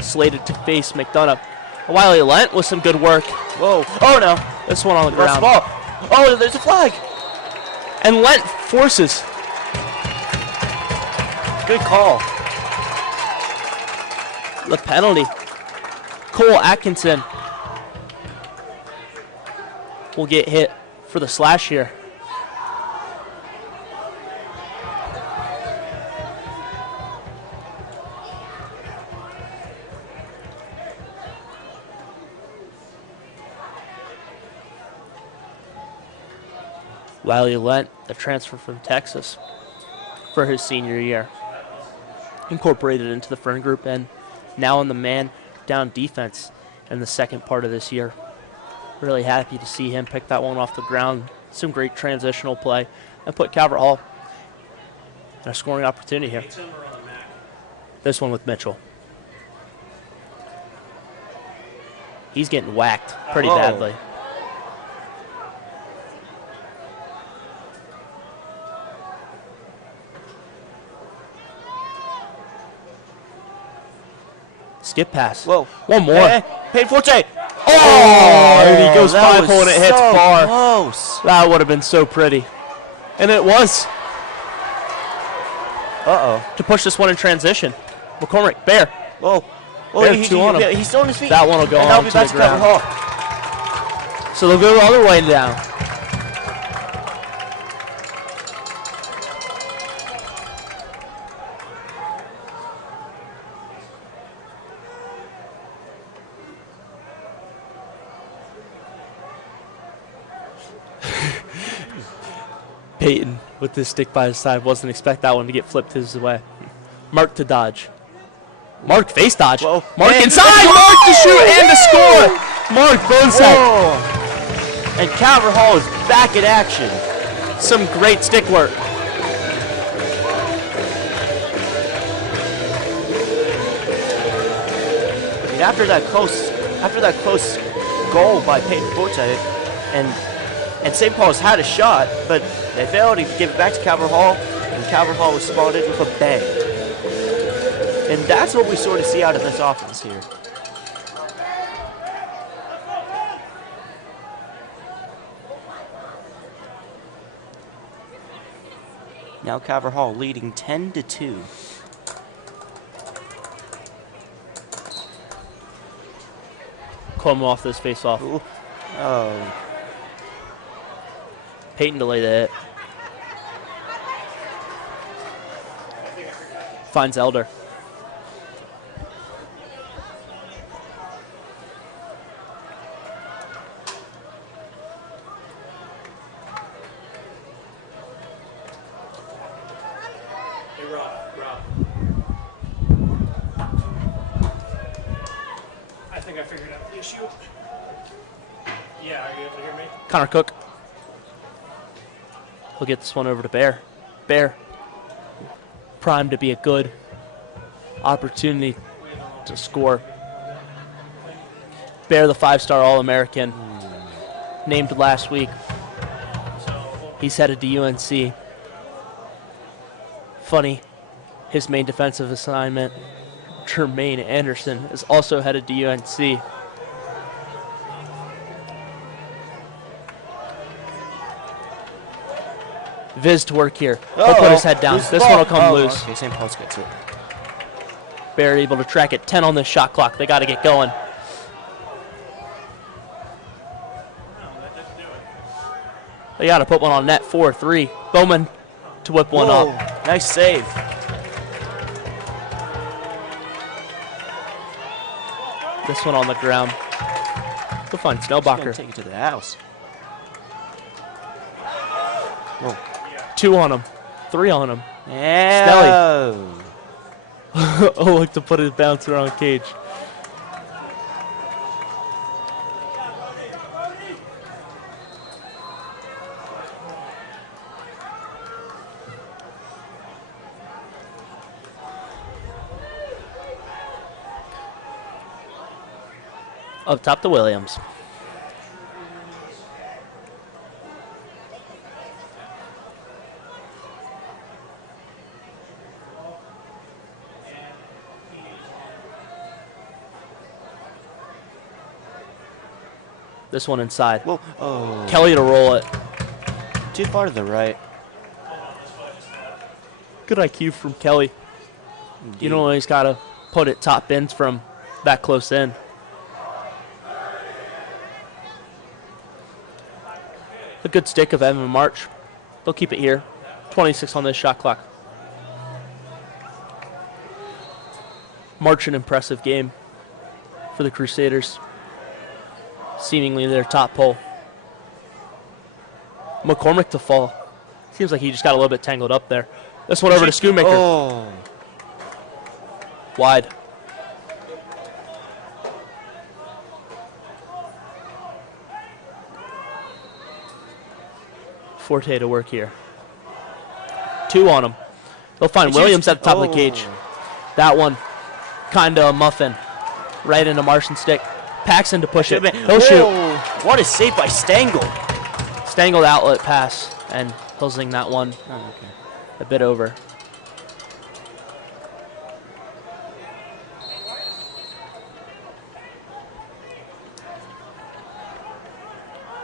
slated to face McDonough. Wiley Lent with some good work. Whoa. Oh no, this one on the ground. Ball. Oh, there's a flag. And Lent forces. Good call. The penalty. Cole Atkinson will get hit for the slash here. Wiley Lent, the transfer from Texas for his senior year, incorporated into the friend group and now in the man down defense in the second part of this year. Really happy to see him pick that one off the ground. Some great transitional play and put Calvert Hall in a scoring opportunity here. This one with Mitchell. He's getting whacked pretty badly. Skip pass. Whoa. One more. Hey, Forte. Oh, and he goes 5-hole and it hits so bar. Close. That would have been so pretty. And it was. Uh-oh. To push this one in transition. McCormick, Bear. Whoa. Bear, two on him. He's still on his feet. That one will go and on that'll be to back the to Calvert ground. Hall. So they'll go the other way down. Peyton with this stick by his side. Wasn't expect that one to get flipped his way. Mark to dodge. Mark face dodge. Whoa. Mark And inside. Mark to shoot and to score. Mark Bozak. Whoa. And Calvert Hall is back in action. Some great stick work. after that close goal by Peyton Forte, and St. Paul's had a shot, but they failed to give it back to Calvert Hall, and Calvert Hall responded with a bang. And that's what we sort of see out of this offense here. Now Calvert Hall leading 10-2. Call him off this face-off. Ooh. Oh. Peyton to lay the hit. Finds Elder. Hey, Rob. I think I figured out the issue. Yeah, are you able to hear me? Connor Cook. He'll get this one over to Bear. Bear. Primed to be a good opportunity to score. Bear, the 5-star All-American, named last week. He's headed to UNC. Funny, his main defensive assignment, Jermaine Anderson, is also headed to UNC. Viz to work here. He'll put his head down. This one will come loose. Okay, St. Paul's gets it. Bear able to track it. 10 on this shot clock. They got to get going. They got to put one on net. 4-3. Bowman to whip one up. Nice save. This one on the ground. Go find Snellbacher. Take it to the house. Whoa. 2 on him. 3 on him. Yeah. Oh, look to put his bouncer on cage. Up top to Williams. This one inside. Whoa. Oh. Kelly to roll it. Too far to the right. Good IQ from Kelly. Indeed. You know, he's got to put it top bins from that close in. A good stick of Evan March. They'll keep it here. 26 on this shot clock. March, an impressive game for the Crusaders. Seemingly their top pole. McCormick to fall. Seems like he just got a little bit tangled up there. This one over to Schoonmaker. Oh. Wide. Forte to work here. 2 on him. They'll find Williams at the top of the cage. That one, kind of a muffin. Right into Marston's stick. Paxson to push it. He'll shoot. What a save by Stengel. Stengel outlet pass, and he'll zing that one a bit over.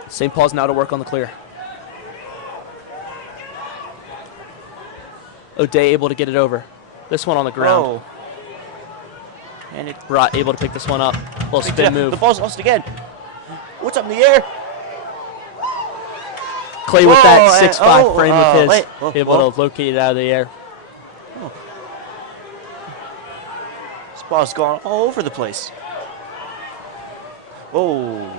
St. Paul's now to work on the clear. O'Day able to get it over. This one on the ground. Oh. And it Brought able to pick this one up. Little spin move. The ball's lost again. What's up in the air? Clay with that 6'5" frame with his. Able Whoa. to locate it out of the air. This ball's gone all over the place. Oh.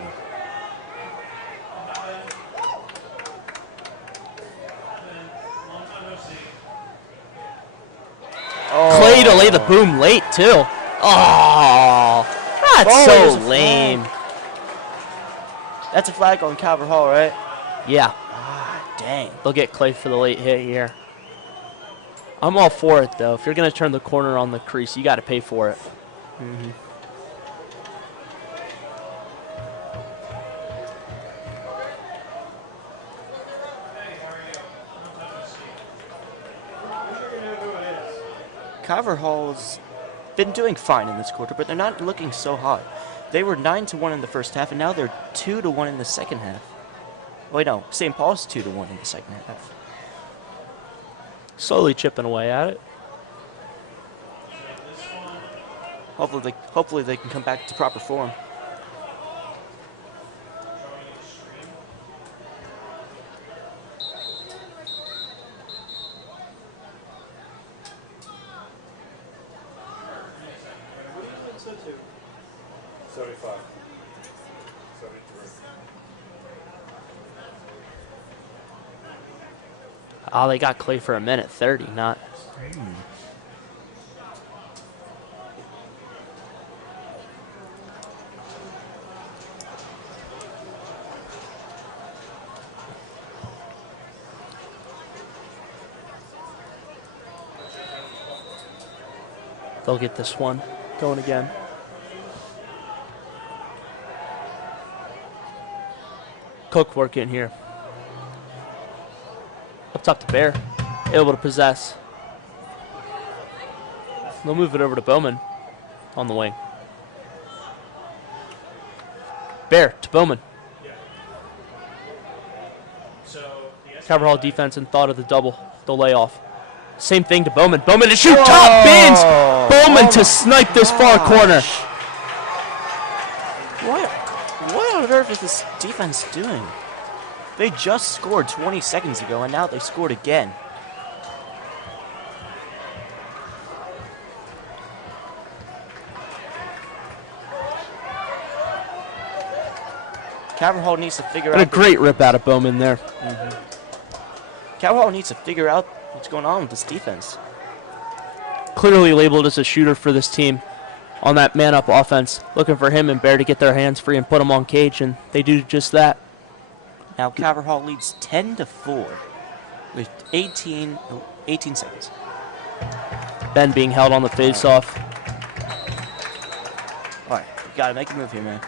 Clay to lay the boom late, too. Oh, that's so lame. That's a flag on Calvert Hall, right? Yeah, Ah, dang. they'll get Clay for the late hit here. I'm all for it, though. If you're going to turn the corner on the crease, you got to pay for it. Hall's been doing fine in this quarter, but they're not looking so hot. They were 9-1 in the first half, and now they're 2-1 in the second half. Wait, no, St. Paul's 2-1 in the second half. Slowly chipping away at it. Hopefully they can come back to proper form. Oh, they got Clay for a minute 30, not. They'll get this one going again. Cook working here. Up top to Bear. Able to possess. They'll move it over to Bowman on the wing. Bear to Bowman. Calvert Hall defense and thought of the double, the layoff. Same thing to Bowman. Bowman to shoot, top bins! Bowman to snipe this far corner. What on earth is this defense doing? They just scored 20 seconds ago, and now they scored again. Calvert Hall needs to figure out. A great rip out of Bowman there. Calvert Hall needs to figure out what's going on with this defense. Clearly labeled as a shooter for this team on that man-up offense. Looking for him and Bear to get their hands free and put them on cage, and they do just that. Now Calvert Hall leads 10-4 with 18 seconds. Ben being held on the face-off. All right, you got to make a move here, man.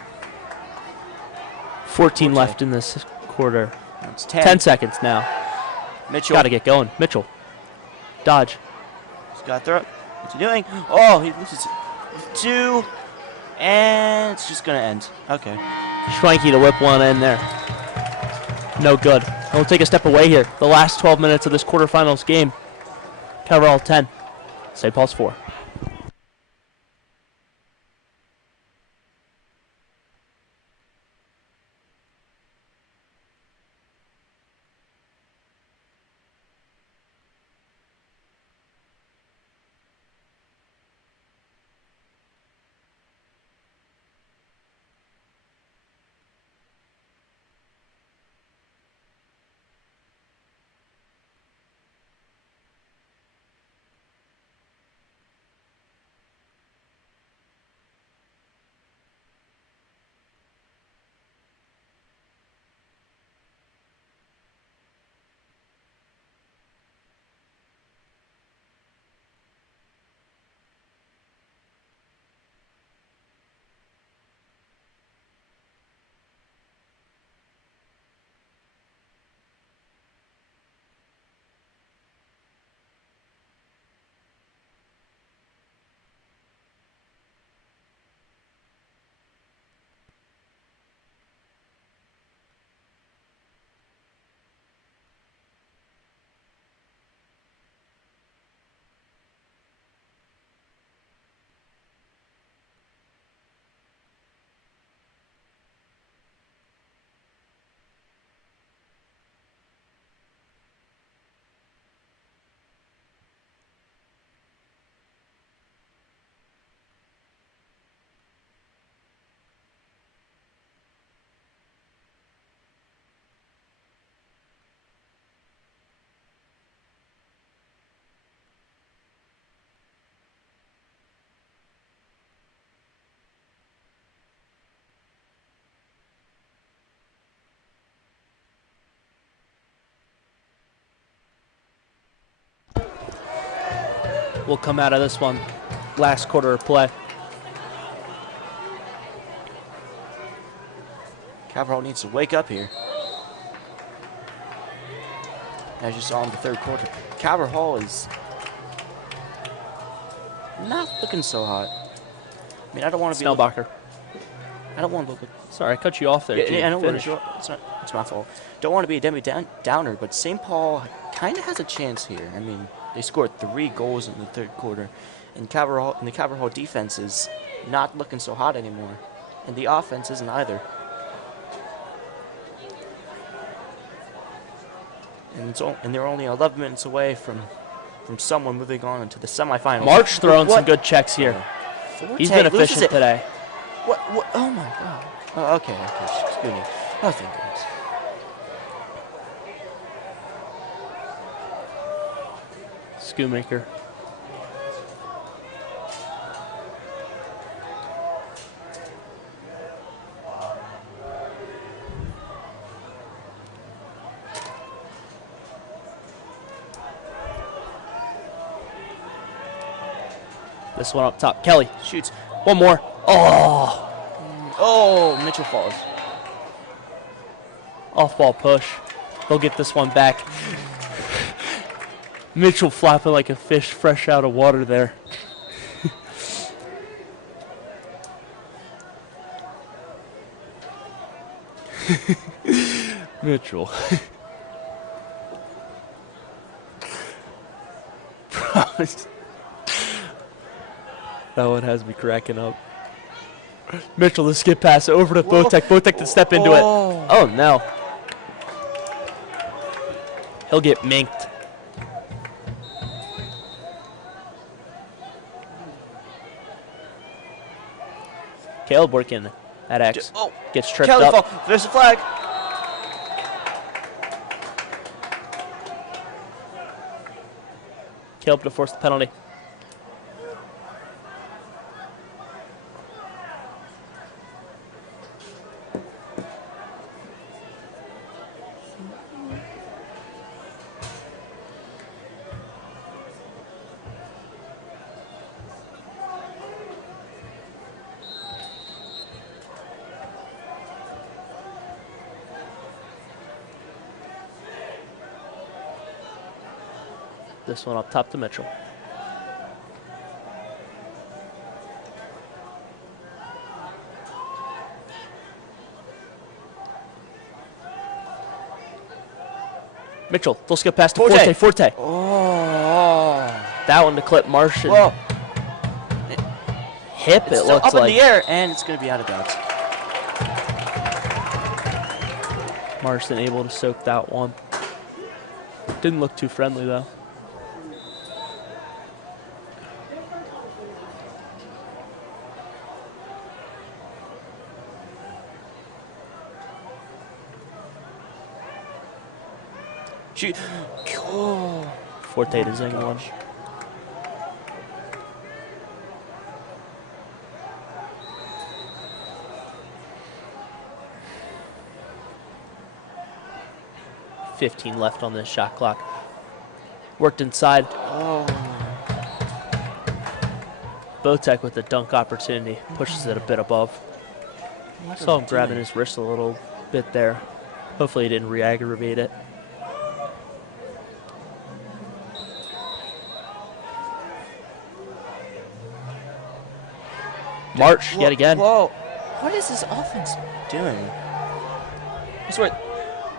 14 left in this quarter. Now it's 10. 10 seconds now. Mitchell. Got to get going. Mitchell. Dodge. He's got to throw it. What's he doing? Oh, he loses 2. And it's just going to end. Okay. Schwanke to whip one in there. No good. He'll take a step away here. The last 12 minutes of this quarterfinals game. Calvert Hall 10. St. Paul's 4. Will come out of this one. Last quarter of play. Calvert Hall needs to wake up here. As you saw in the third quarter, Calvert Hall is not looking so hot. I mean, I don't want to be. Snellbacher. I don't want to look. Sorry, I cut you off there. Yeah, I know. Finish. It's my fault. Don't want to be a Debbie Downer, but St. Paul kind of has a chance here. I mean, they scored 3 goals in the third quarter, and the Calvert Hall defense is not looking so hot anymore, and the offense isn't either. And they're only 11 minutes away from someone moving on into the semifinals. March throwing some good checks here. Forte He's been efficient today. What? Oh my God. Oh, okay. Excuse me. Oh, thank goodness. Schoonmaker. This one up top. Kelly Shoots. one more. Oh, Oh, Mitchell falls. off ball push. They'll get this one back. Mitchell flapping like a fish fresh out of water there. Mitchell. Promise. That one has me cracking up. Mitchell, the skip pass over to Botek. Botek to step into it. Oh, no. He'll get minked. Caleb working at X. Oh, Gets tripped Kelly up. fall. There's a flag. Caleb to force the penalty. This one up top to Mitchell. Mitchell, they'll skip past to Forte. Forte. Oh. That one to clip Marsh. Whoa. Hip, It's it still looks up like. in the air, and it's going to be out of bounds. Marston able to soak that one. Didn't look too friendly, though. Shoot. Oh. Forte to zing one. .15 left on this shot clock. Worked inside. Oh. Botek with the dunk opportunity. Pushes it a bit above. Saw him grabbing his wrist a little bit there. Hopefully he didn't re-aggravate it. March yet again. Whoa. What is this offense doing? I swear,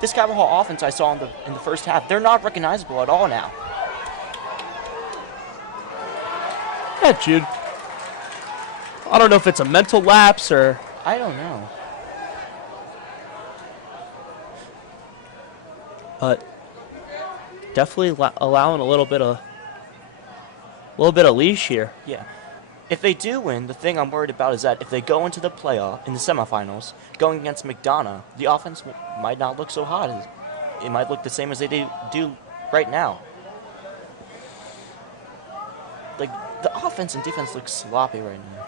this Calvert Hall offense I saw in the first half, they're not recognizable at all now. Yeah, Jude. I don't know if it's a mental lapse or... I don't know. But definitely allowing a little bit of leash here. Yeah. If they do win, the thing I'm worried about is that if they go into the playoff, in the semifinals, going against McDonough, the offense might not look so hot. It might look the same as they do right now. Like, the offense and defense look sloppy right now.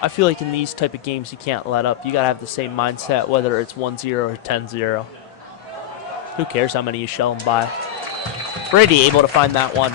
I feel like in these type of games you can't let up. You got to have the same mindset, whether it's 1-0 or 10-0. Who cares how many you shell them by? Brady able to find that one.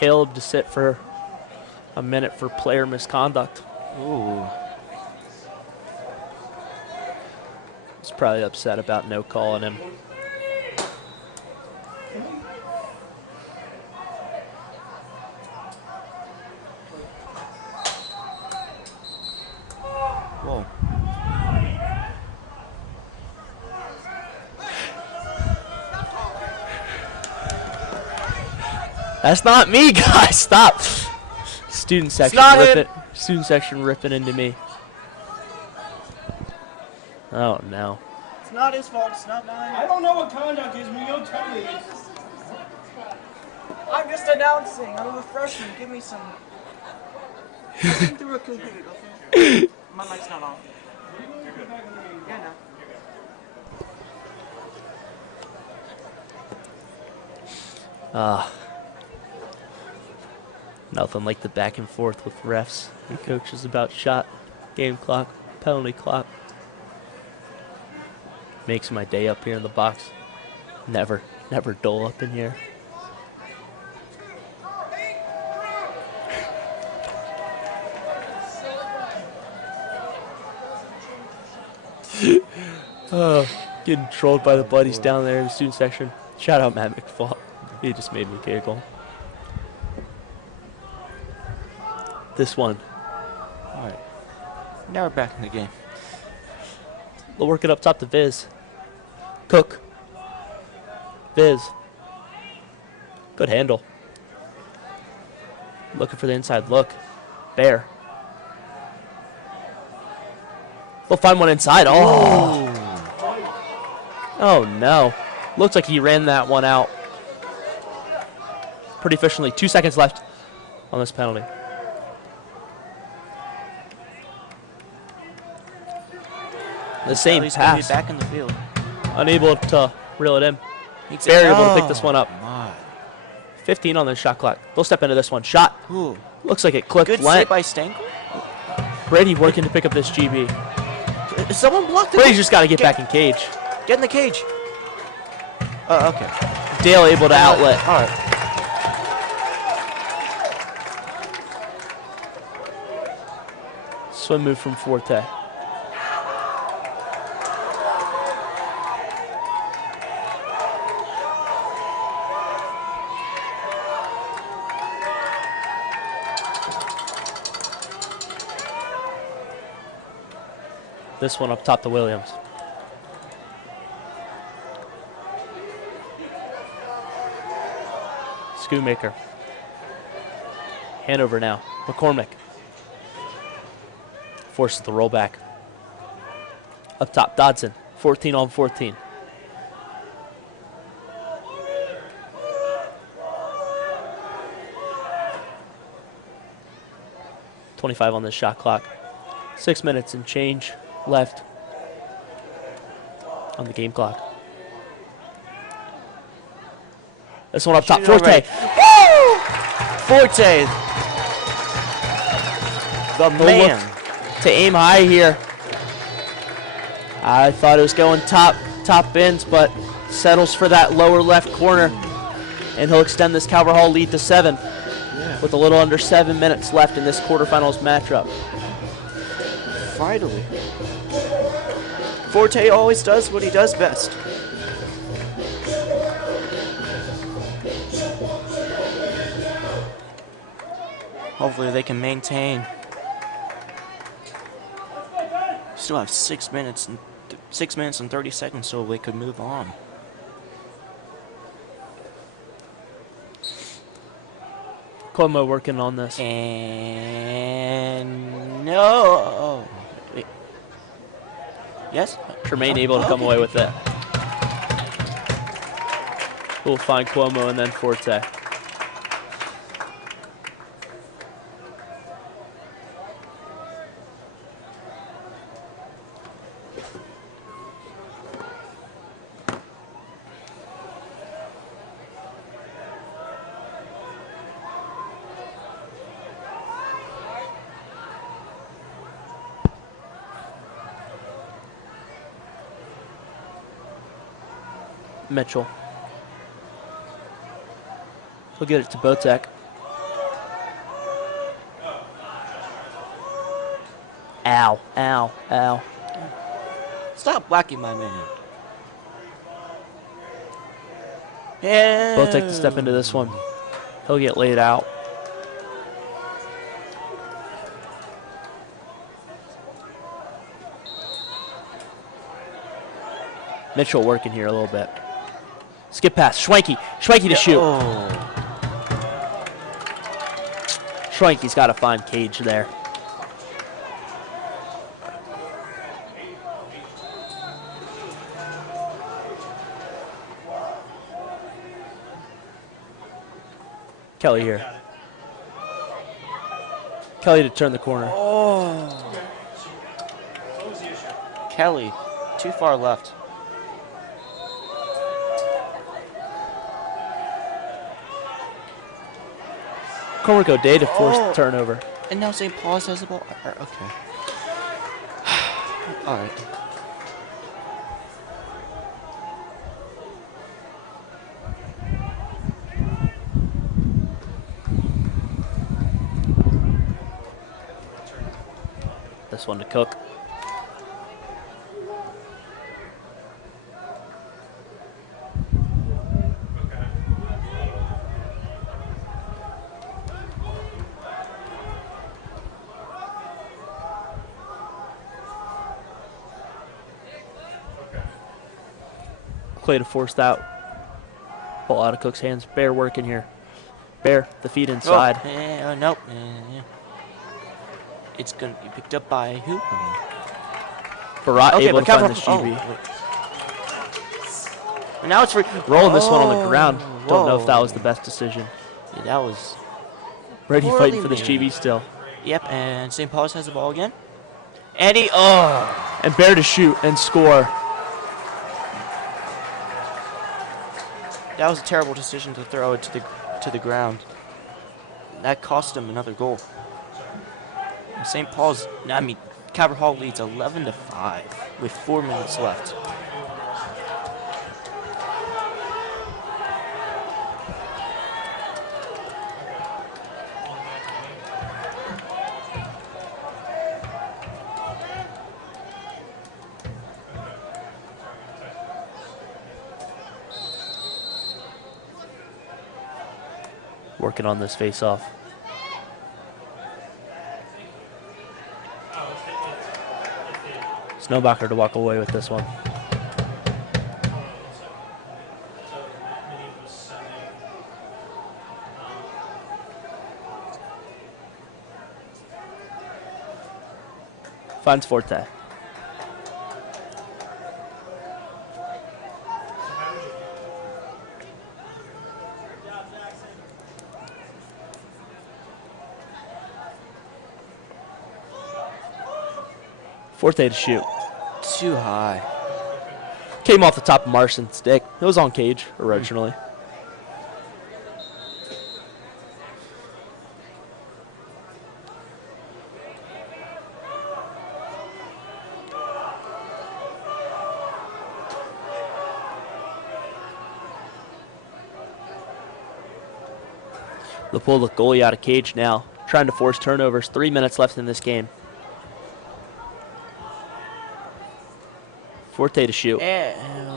Caleb to sit for a minute for player misconduct. Ooh. He's probably upset about no calling him. Whoa. That's not me, guys. Stop. Student section ripping into me. Oh no. It's not his fault. It's not mine. I don't know what conduct is, but you'll tell me. I'm just announcing. I'm a freshman. Give me some. Listen through a computer, okay? My mic's not on. Yeah, no. Nothing like the back and forth with refs and coaches about shot, game clock, penalty clock. Makes my day up here in the box. Never dull up in here. Getting trolled by the buddies down there in the student section. Shout out Matt McFall. He just made me giggle. This one. All right. Now we're back in the game. We'll work it up top to Viz. Cook. Viz. Good handle. Looking for the inside look. Bear. They'll find one inside. Oh. Oh no. Looks like he ran that one out pretty efficiently. 2 seconds left on this penalty. The same He's gonna be pass. back in the field. Unable to reel it in. He's Very able to pick this one up. My. 15 on the shot clock. They'll step into this one. Shot. Ooh. Looks like it clipped Good Lent. save by Stanko. Brady working to pick up this GB. Someone blocked it. Brady's just got to get back in cage. Get in the cage. Okay. Dale able to outlet. All right. Swim move from Forte. This one up top to Williams. Schoonmaker. Hanover now. McCormick. Forces the rollback. Up top, Dodson. 14 on 14. .25 on this shot clock. 6 minutes and change left on the game clock. This one up top, Forte. Woo! Forte. The man. To aim high here. I thought it was going top bins, but settles for that lower left corner. And he'll extend this Calvert Hall lead to 7 with a little under 7 minutes left in this quarterfinals matchup. Finally. Forte always does what he does best. Hopefully they can maintain. Still have 6 minutes and 30 seconds, so they could move on. Cuomo working on this. And no. Wait. Yes? Tremaine able to come away with it. We'll find Cuomo and then Forte. Mitchell. He'll get it to Botek. Ow, ow, ow. Stop whacking my man. Yeah. Both take the step into this one. He'll get laid out. Mitchell working here a little bit. Skip pass. Schwenke. Schwenke to shoot. Oh. Schwenke's got to find Cage there. Kelly here. Kelly to turn the corner. Oh. Kelly, too far left. Cormac O'Day to force the turnover. And now St. Paul's has the ball. Okay. All right. This one to Cook. Clay to force that ball out of Cook's hands. Bear working here. Bear, the feet inside. Oh, nope. It's going to be picked up by who? Barat Okay, able but to find cover. this GB. Now it's Rolling this one on the ground. Don't know if that was the best decision. Yeah, that was. Brady Poorly fighting for this made. GB still. Yep, and St. Paul's has the ball again. And he. Oh! And Bear to shoot and score. That was a terrible decision to throw it to the ground. That cost him another goal. St. Paul's, Cabot Hall leads 11-5 with 4 minutes left. Working on this face-off. Snowbacher to walk away with this one. Finds Forte. Forte to shoot. Too high. Came off the top of Marston's stick. It was on Cage originally. They'll pull the goalie out of Cage now. Trying to force turnovers. 3 minutes left in this game. Forte to shoot.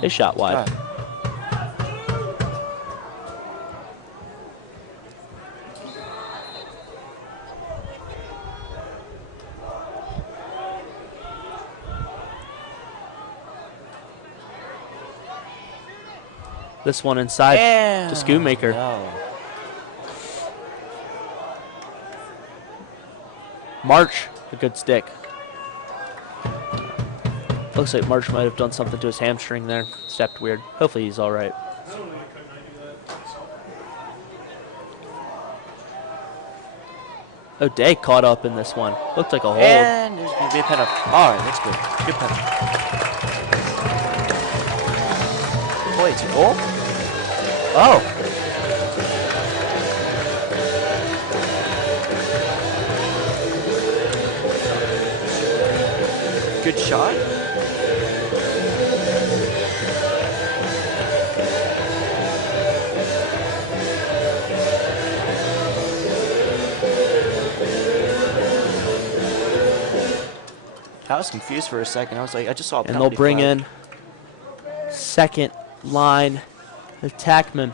His shot wide. This one inside to Schoonmaker. No. March, a good stick. Looks like March might have done something to his hamstring there. Stepped weird. Hopefully he's all right. O'Day caught up in this one. Looked like a hold. And there's going to be a penalty. All right, that's good. Good penalty. Boy, it's a goal? Oh. Good shot. I was confused for a second. I was like, I just saw a And penalty they'll bring flag. in second line attackman.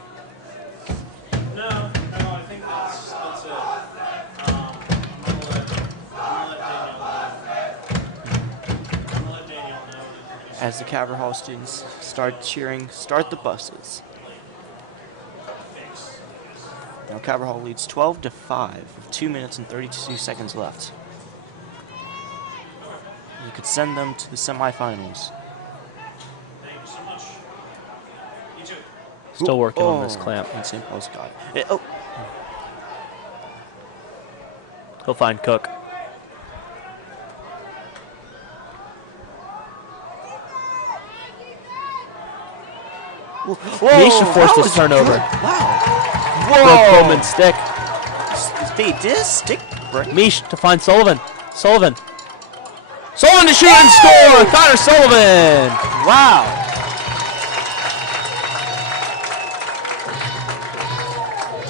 No, I think that's it. I'm gonna let Daniel know. As the Calvert Hall students start cheering, "Start the buses." Now Calvert Hall leads 12-5 with 2 minutes and 32 seconds left. You could send them to the semifinals. Thank you so much. You too. Still working on this clamp. And St. Paul's got it. Oh, He'll find Cook. Misha forced his turnover. Wow. Broke Whoa. Bowman's stick. They did a stick break. Mish to find Sullivan. Sullivan to shoot and score! Connor Sullivan! Wow.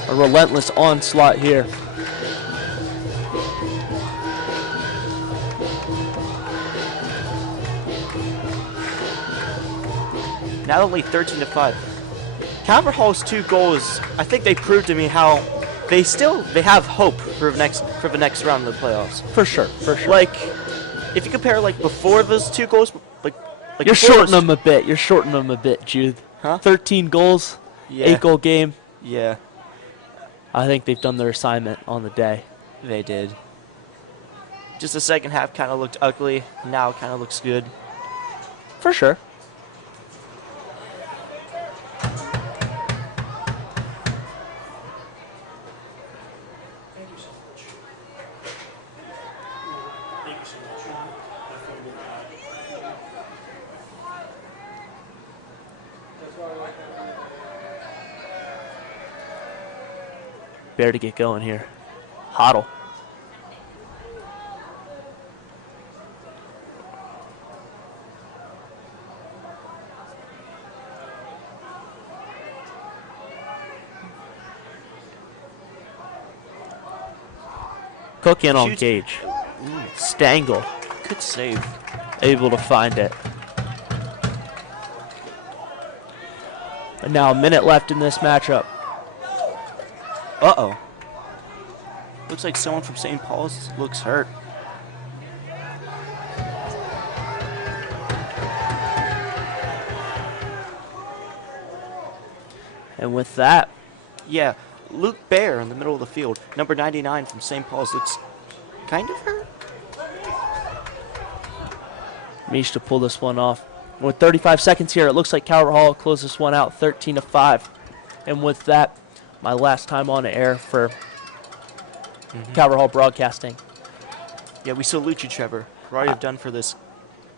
A relentless onslaught here. Now they lead 13-5. Calvert Hall's 2 goals, I think they proved to me how they have hope for the next round of the playoffs. For sure. Like, if you compare like before those 2 goals, like You're before shorting those- them a bit. You're shorting them a bit, Jude. Huh? 13 goals, Yeah. 8-goal game. Yeah, I think they've done their assignment on the day. they did. Just the second half kind of looked ugly. Now it kind of looks good. For sure. Thank you so much. Thank you so much. I feel good about it. Bear to get going here. Hoddle. Cook in on Shoots. Gage. Stangle Good save. able to find it. And now a minute left in this matchup. Uh-oh. Looks like someone from St. Paul's looks hurt. And with that, Yeah, Luke Bear in the middle of the field. Number 99 from St. Paul's looks kind of hurt. Mish to pull this one off. With 35 seconds here, it looks like Calvert Hall closed this one out 13-5. And with that, my last time on air for Calvert Hall Broadcasting. Yeah, we salute you, Trevor, for all you've done for this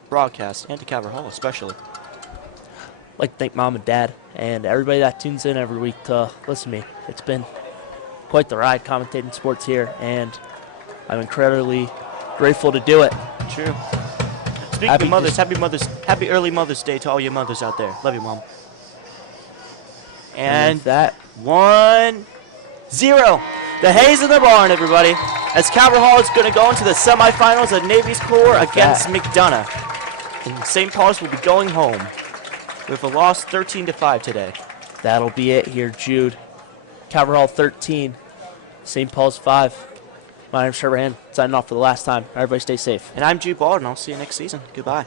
broadcast and to Calvert Hall especially. I'd like to thank Mom and Dad and everybody that tunes in every week to listen to me. It's been quite the ride commentating sports here, and I'm incredibly grateful to do it. True. Speaking Happy of mothers, happy early Mother's Day to all your mothers out there. Love you, Mom. And And with that, 1-0. The Hayes in the barn, everybody. As Calvert Hall is going to go into the semifinals of Navy's Corps against McDonough. And St. Paul's will be going home with a loss 13-5 today. that'll be it here, Jude. Calvert Hall 13, St. Paul's 5. My name's Trevor Hand, signing off for the last time. Everybody stay safe. And I'm Jude Baldwin. I'll see you next season. Goodbye.